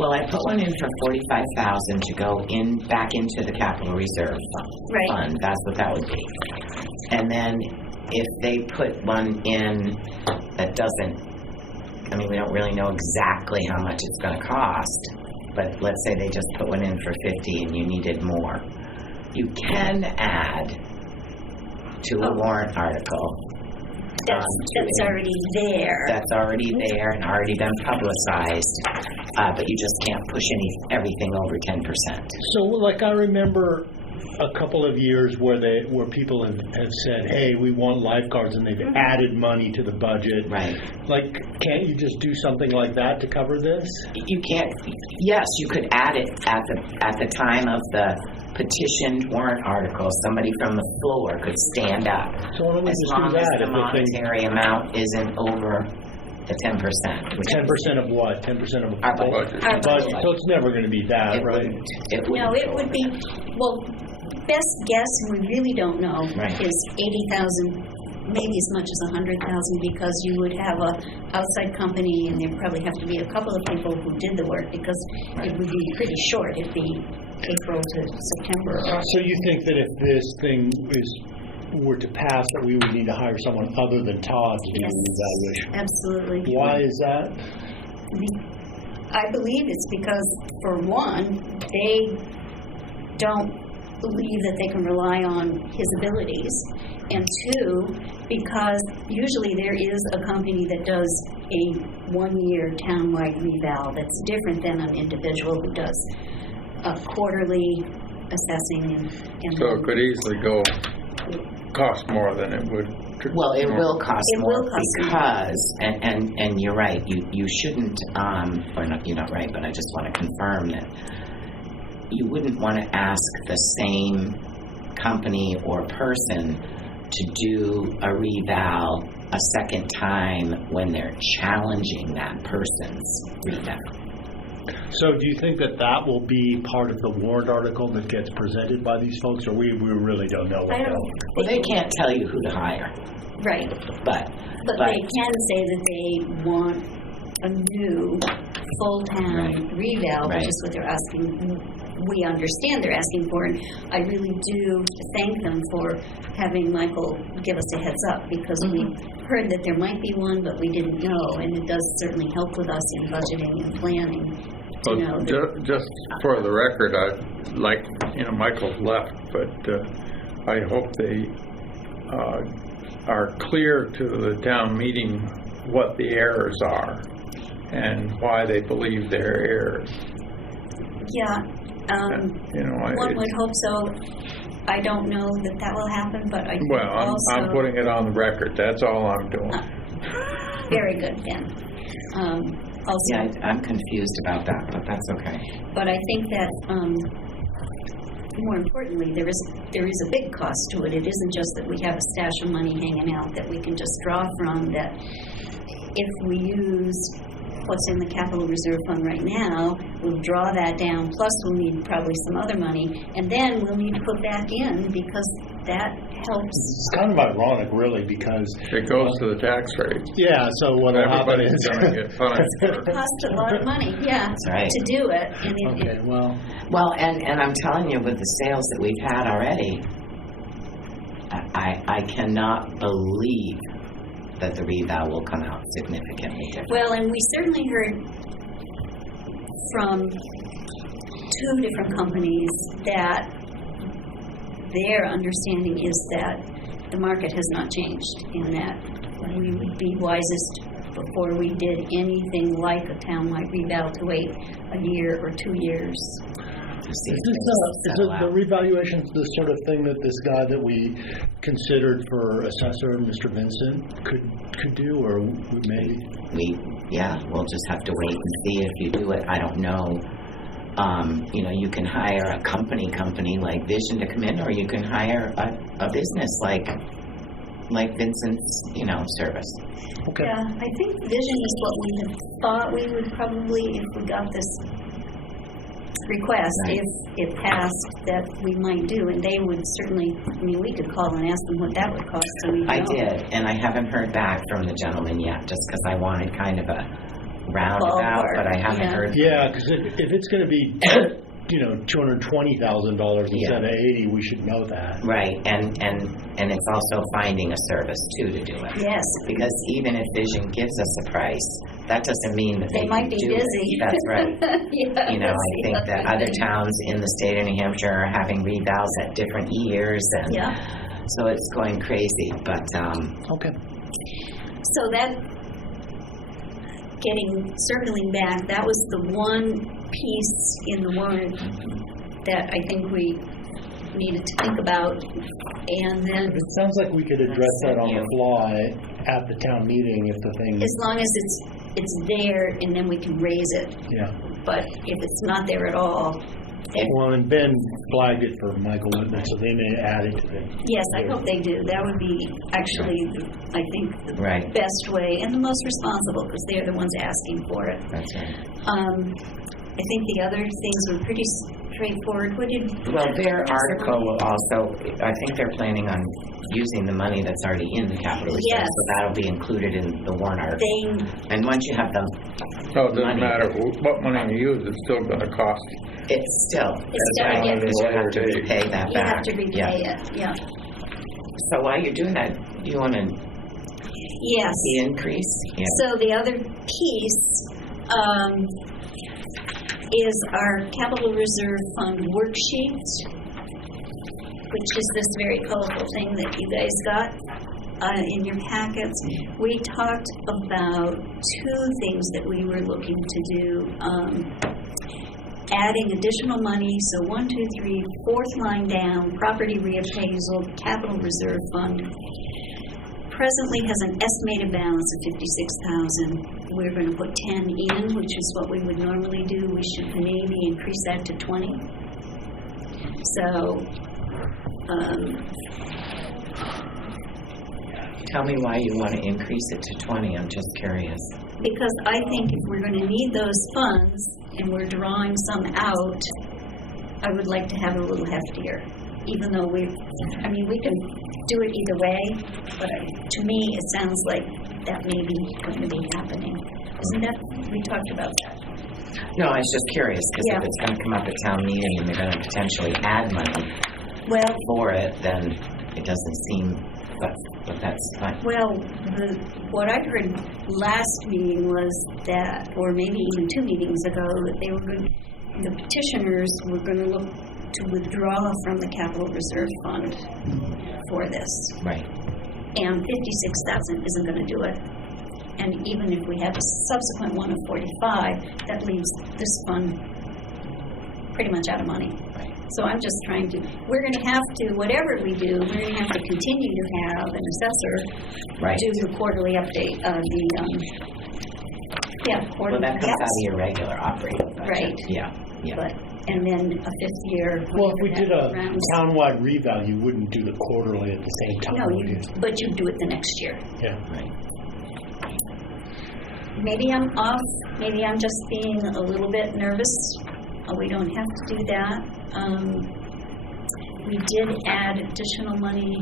Well, I put one in for $45,000 to go back into the capital reserve Right. fund. That's what that would be. And then if they put one in that doesn't, I mean, we don't really know exactly how much it's going to cost, but let's say they just put one in for $50 and you needed more. You can add to a warrant article. that's already there. That's already there and already been publicized, but you just can't push everything over 10%. so like I remember a couple of years where people have said, hey, we want lifeguards, and they've added money to the budget. Right. Like, can't you just do something like that to cover this? You can't, yes, you could add it at the time of the petitioned warrant article. Somebody from the floor could stand up. So why don't we As just do long as that? the if they think- monetary amount isn't over The 10%. 10% of what? 10% of Our budget. Our budget. So it's never going to be that, It right? wouldn't. No, it would be, well, best guess, we really don't know, Right. is 80,000, maybe as much as 100,000, because you would have a outside company, and there'd probably have to be a couple of people who did the work, because it would be pretty short. It'd be April to September. So you think that if this thing were to pass, that we would need to hire someone other than Todd to do Yes, the evaluation? absolutely. Why is that? I believe it's because, for one, they don't believe that they can rely on his abilities, and two, because usually there is a company that does a one-year townwide reval that's different than an individual who does a quarterly assessing and So it could easily cost more than it would. Well, it will cost It more will cost more. because, and you're right, you shouldn't, or not, you're not right, but I just want to confirm that you wouldn't want to ask the same company or person to do a reval a second time when they're challenging that person's reval. So do you think that will be part of the warrant article that gets presented by these folks, or we really don't know what I they'll... don't, Well, they can't tell you who to hire, right. but But they can say that they want a new full-town reval, which Right. is what they're asking. We understand they're asking for, and I really do thank them for having Michael give us a heads up, because we heard that there might be one, but we didn't know, and it does certainly help with us in budgeting and planning to know. that- Just for the record, Michael's left, but I hope they are clear to the town meeting what the errors are and why they believe they're errors. Yeah. One would hope so. I don't know that will happen, but I think Well, also... I'm putting it on the record. That's all I'm doing. Very good, Ben. Also, yeah, I'm confused about that, but that's okay. but I think that more importantly, there is a big cost to it. It isn't just that we have a stash of money hanging out that we can just draw from. That if we use what's in the capital reserve fund right now, we'll draw that down, plus we'll need probably some other money, and then we'll need to put back in, because that helps. It's kind of ironic, really, because... It goes to the tax rate. Yeah, so what will happen Everybody's is... going to get punished for It costs a lot of money, yeah, right. to do it. And Okay, well... Well, and I'm telling you, with the sales that we've had already, I cannot believe that the reval will come out significantly different. Well, and we certainly heard from 2 different companies that their understanding is that the market has not changed, and that we would be wisest before we did anything like a townwide reval to wait a year or 2 years. Is the revaluation the sort of thing that this guy that we considered for assessor, Mr. Vincent, could do, or maybe? We'll just have to wait and see if you do it. I don't know. You can hire a company like Vision to come in, or you can hire a business like Vincent's, service. Okay. Yeah, I think Vision is what we had thought we would probably, if we got this request, Right. if it passed, that we might do, and they would certainly, we could call and ask them what that would cost, so we know. I did, and I haven't heard back from the gentleman yet, just because I wanted kind of a roundabout, Ballpark, but I haven't yeah. heard. Yeah, because if it's going to be, $220,000 instead of 80, we should know that. Right, and it's also finding a service too to do it. Yes. Because even if Vision gives us a price, that doesn't mean that They they might can be do busy. it. That's right. Yeah, I think that other towns in the state of New Hampshire are having revals at different years, and Yeah. so it's going crazy. But Okay. So that, circling back, that was the one piece in the warrant that I think we needed to think about, and then It sounds like we could address that on the fly at the town meeting if the thing... as long as it's there, and then we can raise it. Yeah. But if it's not there at all, Well, and Ben flagged it for Michael Whitman, so they may add it to the... Yes, I hope they do. That would be actually, I think, the Right. best way and the most responsible because they're the ones asking for it. That's right. I think the other things were pretty straightforward. What did... Well, their article will also, I think they're planning on using the money that's already in the capital reserve, Yes. so that'll be included in the warrant article. They, And once you have the So it doesn't money, matter what money you use, it's still going to cost. it's still, still, right, yeah. because you have to repay that you back. have to repay it, yeah. So while you're doing that, do you want to Yes. the increase? Yeah. So the other piece is our capital reserve fund worksheet, which is this very colorful thing that you guys got in your packets. We talked about two things that we were looking to do. Adding additional money, so 1, 2, 3, fourth line down, property reappraisal, capital reserve fund. Presently has an estimated balance of $56,000. We're going to put 10 in, which is what we would normally do. We should maybe increase that to 20. So, Tell me why you want to increase it to 20. I'm just curious. because I think if we're going to need those funds and we're drawing some out, I would like to have it a little heftier. Even though we can do it either way, but to me, it sounds like that may be going to be happening. Isn't that, we talked about that? No, I was just curious, because Yeah. if it's going to come up at town meeting and they're going to potentially add money Well, for it, then it doesn't seem, but that's fine. Well, what I heard last meeting was that, or maybe even 2 meetings ago, that they were going, the petitioners were going to look to withdraw from the capital reserve fund for this. Right. And 56,000 isn't going to do it. And even if we have a subsequent one of 45, that leaves this fund pretty much out of money. Right. So I'm just trying to, we're going to have to, whatever we do, we're going to have to continue to have an assessor Right. do the quarterly update of Well, quarterly. that comes yes. out of your regular operating budget. Right. Yeah, yeah. But, and then a 5th year. Well, if we whenever did that a rounds. townwide reval, you wouldn't do the quarterly at the same time. No, would you? but you do it the next year. Yeah. Right. Maybe I'm off, maybe I'm just being a little bit nervous. We don't have to do that. We did add additional money.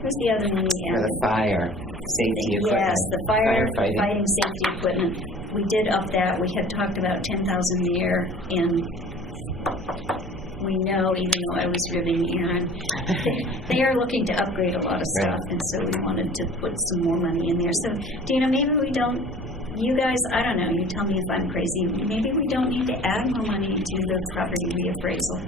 Where's the other money we For added? the fire safety equipment. Yes, the Firefighting. fighting safety equipment. We did up that. We had talked about 10,000 a year, and we know, even though I was ribbing Aaron, they are looking to upgrade a lot of stuff, and so we wanted to put some more money in there. So, Dana, maybe we don't, you guys, I don't know, you tell me if I'm crazy, maybe we don't need to add more money to the property reappraisal.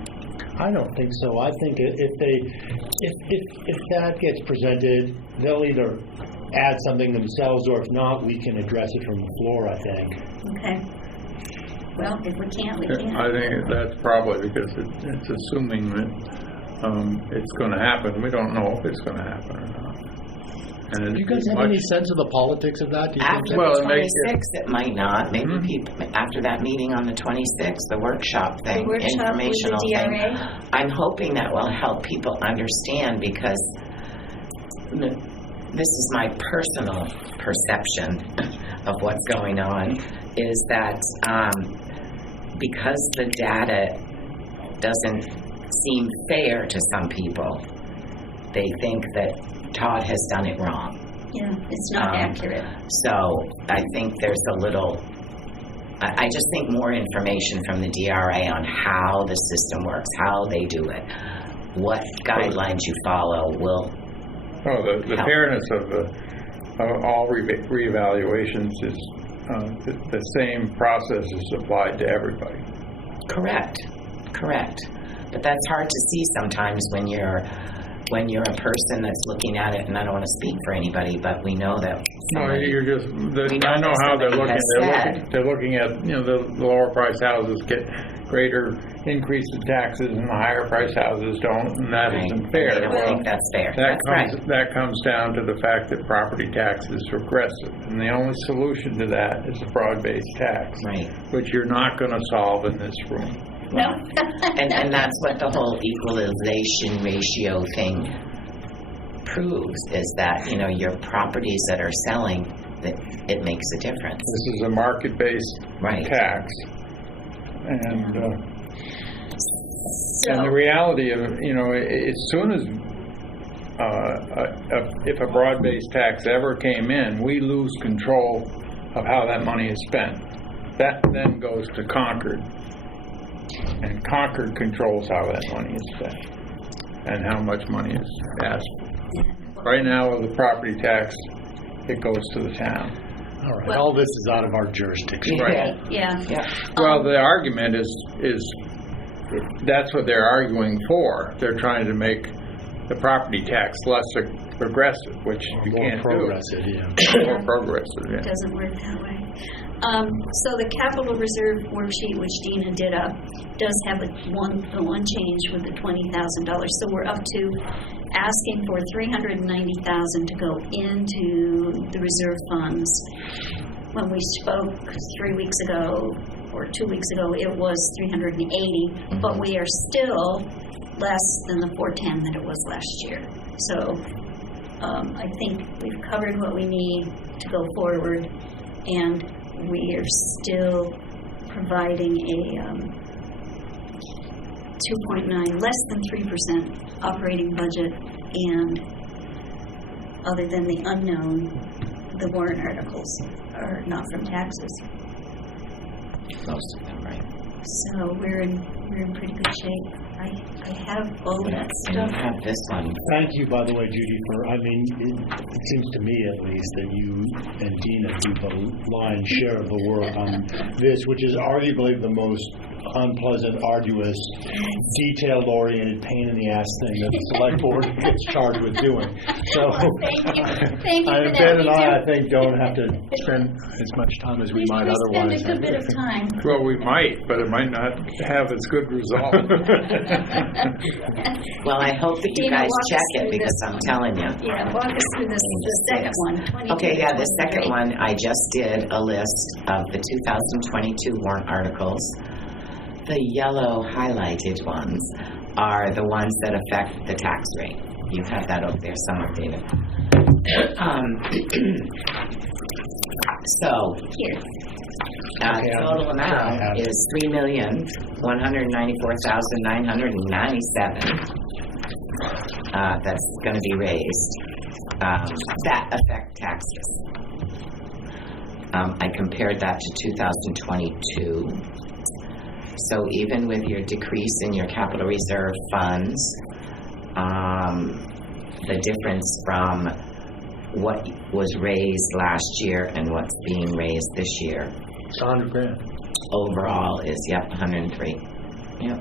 I don't think so. I think if that gets presented, they'll either add something themselves, or if not, we can address it from the floor, I think. Okay. Well, if we can't, we can't. I think that's probably because it's assuming that it's going to happen. We don't know if it's going to happen or not. And Do you guys have any sense of the politics of that? Do you think After that- Well, the it makes 26th, it might not. Maybe Mhm. people, after that meeting on the 26th, the workshop thing, The workshop with informational the thing, DRA? I'm hoping that will help people understand, because this is my personal perception of what's going on, is that because the data doesn't seem fair to some people, they think that Todd has done it wrong. Yeah, it's not accurate. So I think there's a little, I just think more information from the DRA on how the system works, how they do it, what guidelines you follow will the help. fairness of all reevaluations is the same process is applied to everybody. Correct. But that's hard to see sometimes when you're a person that's looking at it, and I don't want to speak for anybody, but we know that No, somebody, you're just. We know I know that how they're somebody looking. has said. They're looking at the lower price houses get greater increase in taxes, and the higher price houses don't, and that right, isn't fair. they don't think that's fair. That That's comes right. that comes down to the fact that property tax is regressive, and the only solution to that is a broad-based tax, Right. which you're not going to solve in this room. No. And that's what the whole equalization ratio thing proves, is that, your properties that are selling, that it makes a difference. This is a market-based Right. tax. And So, and the reality of, as soon as if a broad-based tax ever came in, we lose control of how that money is spent. That then goes to Concord. And Concord controls how that money is spent and how much money is asked. Right now, with the property tax, it goes to the town. All right. All this is out of our jurisdiction. Right. yeah. Well, the argument is that's what they're arguing for. They're trying to make the property tax less progressive, which you can't progressive, do. yeah. More progressive, yeah. It doesn't work that way. So the capital reserve worksheet, which Dina did up, does have the one change with the $20,000. So we're up to asking for $390,000 to go into the reserve funds. When we spoke 3 weeks ago or 2 weeks ago, it was $380, but we are still less than the $410 that it was last year. So I think we've covered what we need to go forward, and we are still providing a 2.9, less than 3% operating budget, and other than the unknown, the warrant articles are not from taxes. Most of them, right? So we're in pretty good shape. I have all of that And stuff. you have this one. Thank you, by the way, Judy, it seems to me at least that you and Dina do the lion's share of the work on this, which is arguably the most unpleasant, arduous, detail-oriented, pain-in-the-ass thing that the select board gets charged with doing. So, Thank you for that. Ben and I think, don't have to spend as much time as we might otherwise. We spend a good bit of time. Well, we might, but it might not have as good result. Well, I hope that you Dina, guys walk check us it, through because this I'm one. telling you. Yeah, walk us through this, the second one. Okay, yeah, the second one, I just did a list of the 2022 warrant articles. The yellow highlighted ones are the ones that affect the tax rate. You have that over there somewhere, David. So, Here. total amount is $3,194,997. That's going to be raised. That affect taxes. I compared that to 2022. So even with your decrease in your capital reserve funds, the difference from what was raised last year and what's being raised this year, It's $100,000. overall is, 103. Yep.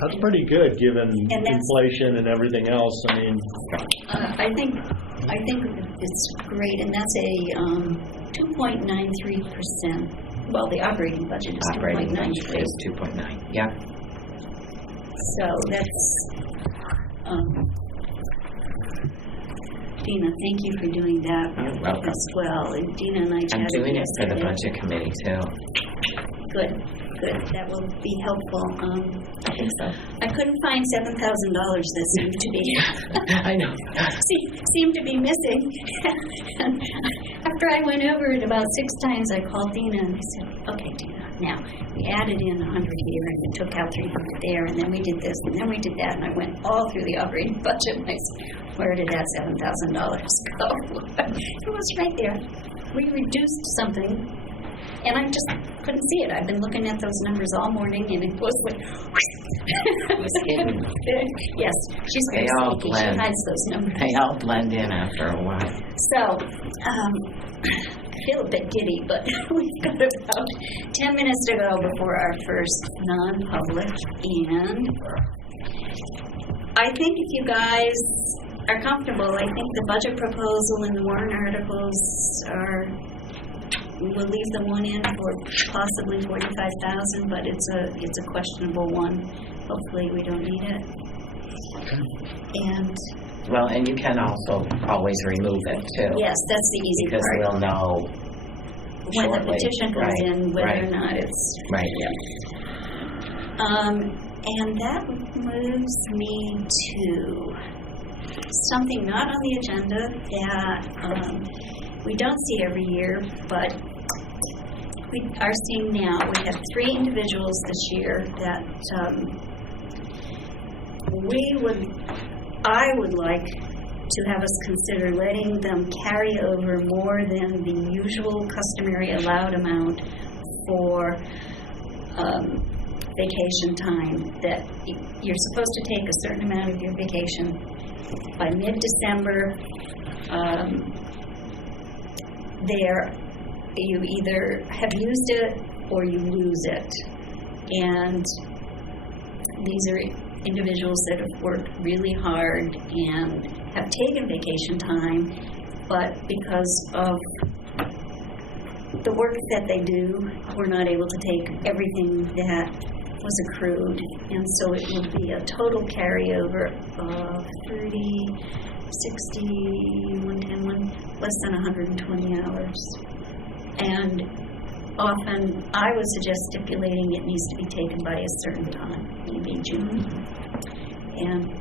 That's pretty good, given And that's- inflation and everything else. I mean, I think it's great, and that's a 2.93%. Well, the operating budget is Operating budget 2.93. is 2.9. Yep. So that's, Dina, thank you for doing that You're welcome. as well. And Dina and I I'm chatted doing it for the yesterday. budget committee too. Good. That will be helpful. I think so. I couldn't find $7,000 that seemed to be I know. seemed to be missing. After I went over it about 6 times, I called Dina and I said, "Okay, Dina, now we added in 100 here and we took out 300 there, and then we did this and then we did that." And I went all through the operating budget and I said, "Where did that $7,000 go?" It was right there. We reduced something. And I just couldn't see it. I've been looking at those numbers all morning, and it was like, It was hidden. yes, she's They very all sneaky. She blend. hides those numbers. They all blend in after a while. So, I feel a bit giddy, but we've got about 10 minutes to go before our first non-public. And I think if you guys are comfortable, I think the budget proposal and the warrant articles are... We'll leave the one in for possibly $45,000, but it's a questionable one. Hopefully, we don't need it. And Well, and you can also always remove it too. yes, that's the easy Because part. we'll know When the shortly. petition comes Right, in, whether right. or not it's Right. And that moves me to something not on the agenda that we don't see every year, but we are seeing now. We have 3 individuals this year that I would like to have us consider letting them carry over more than the usual customary allowed amount for vacation time. That you're supposed to take a certain amount of your vacation by mid-December. You either have used it or you lose it. And these are individuals that have worked really hard and have taken vacation time, but because of the work that they do, we're not able to take everything that was accrued. And so it would be a total carryover of 30, 60, 110, less than 120 hours. And often I would suggest stipulating it needs to be taken by a certain time, maybe June. And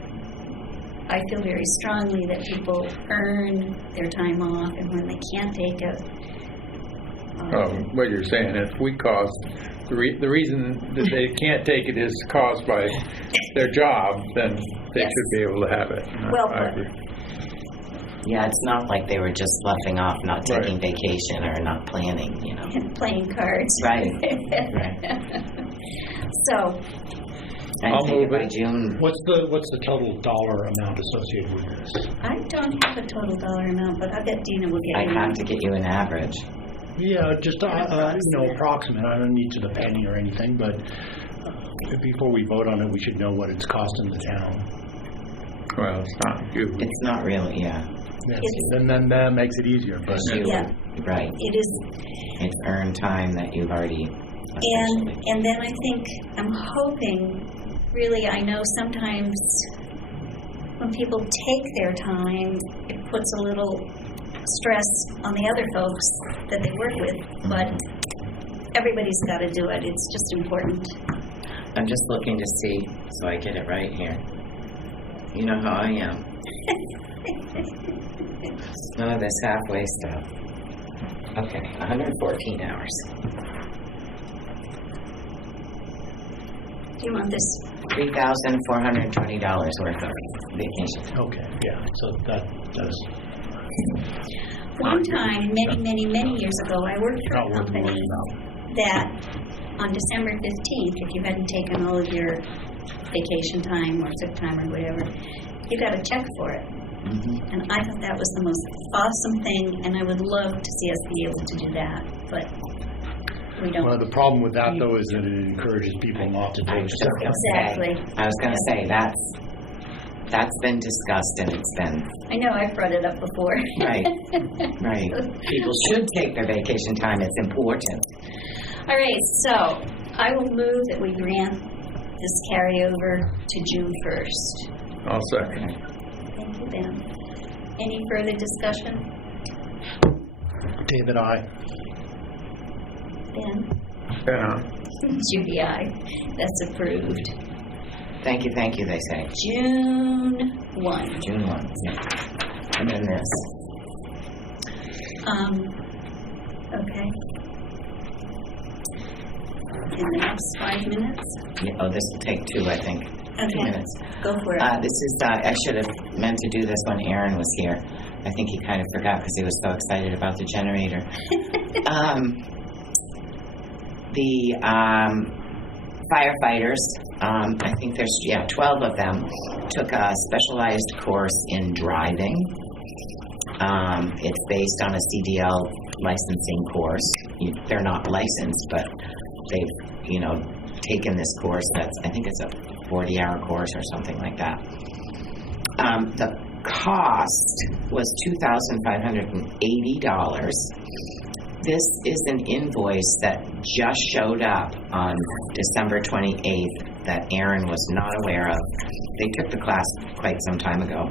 I feel very strongly that people earn their time off, and when they can't take it, what you're saying, if we cost, the reason that they can't take it is caused by their job, then they Yes. should be able to have it. Well I put. agree. Yeah, it's not like they were just sloughing off, not taking vacation or not planning, you know. and playing cards. Right. So, I'll I'll move by it. June. What's the total dollar amount associated with this? I don't have a total dollar amount, but I bet Dina will get I'd you have one. to get you an average. Yeah, just approximate. I don't need to the penny or anything, but before we vote on it, we should know what it's costing the town. Well, it's not huge. It's not really, yeah. Then that makes it easier. But Yeah, Right. it is. It's earned time that you've already. And then I think, I'm hoping, really, I know sometimes when people take their time, it puts a little stress on the other folks that they work with, but everybody's got to do it. It's just important. I'm just looking to see, so I get it right here. You know how I am. None of this halfway stuff. Okay, 114 hours. Do you want this? $3,420 worth of vacation. okay, yeah. So that does One time, many years ago, I worked for not a worth company worrying about. that on December 15th, if you hadn't taken all of your vacation time or sick time or whatever, you got a check for it. Mm-hmm. And I thought that was the most awesome thing, and I would love to see us be able to do that, but we don't. Well, the problem with that, though, is that it encourages people not to take sick. Exactly. I was going to say, that's been discussed and it's been, I know, I've brought it up before. right. People should take their vacation time, it's important. All right, so I will move that we grant this carryover to June 1st. I'll second. Thank you, Ben. Any further discussion? David, I. Ben? Yeah. Judy, aye. That's approved. Thank you, they say. June 1. June 1, yeah. And then this. Okay. In the next 5 minutes? Yeah, oh, this will take 2, I think. 2 Okay. minutes. Go for it. This is, I should have meant to do this when Aaron was here. I think he kind of forgot because he was so excited about the generator. The firefighters, I think there's, 12 of them, took a specialized course in driving. It's based on a CDL licensing course. They're not licensed, but they've, taken this course that's, I think it's a 40-hour course or something like that. The cost was $2,580. This is an invoice that just showed up on December 28th that Aaron was not aware of. They took the class quite some time ago.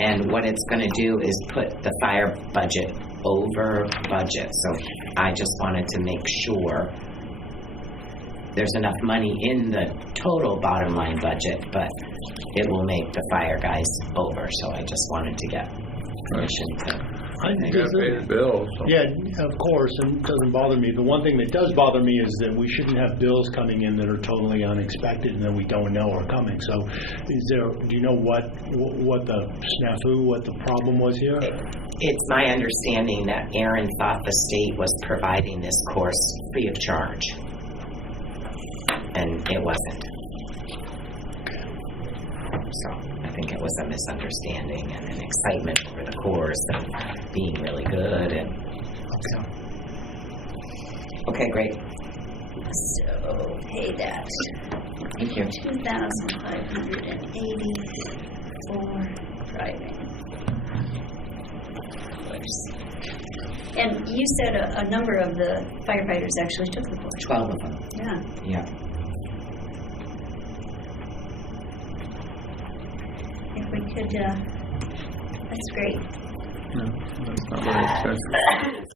And what it's going to do is put the fire budget over budget. So I just wanted to make sure there's enough money in the total bottom line budget, but it will make the fire guys over, so I just wanted to get permission to. You gotta pay the bills. So. Yeah, of course, and it doesn't bother me. The one thing that does bother me is that we shouldn't have bills coming in that are totally unexpected and that we don't know are coming. So do you know what the snafu, what the problem was here? It's my understanding that Aaron thought the state was providing this course free of charge, and it wasn't. So I think it was a misunderstanding and an excitement over the course and being really good. And okay, great. So pay that. Thank you. $2,580 for driving. And you said a number of the firefighters actually took the course. 12 of them. Yeah. Yeah. If we could, that's great. No, that's not very expensive.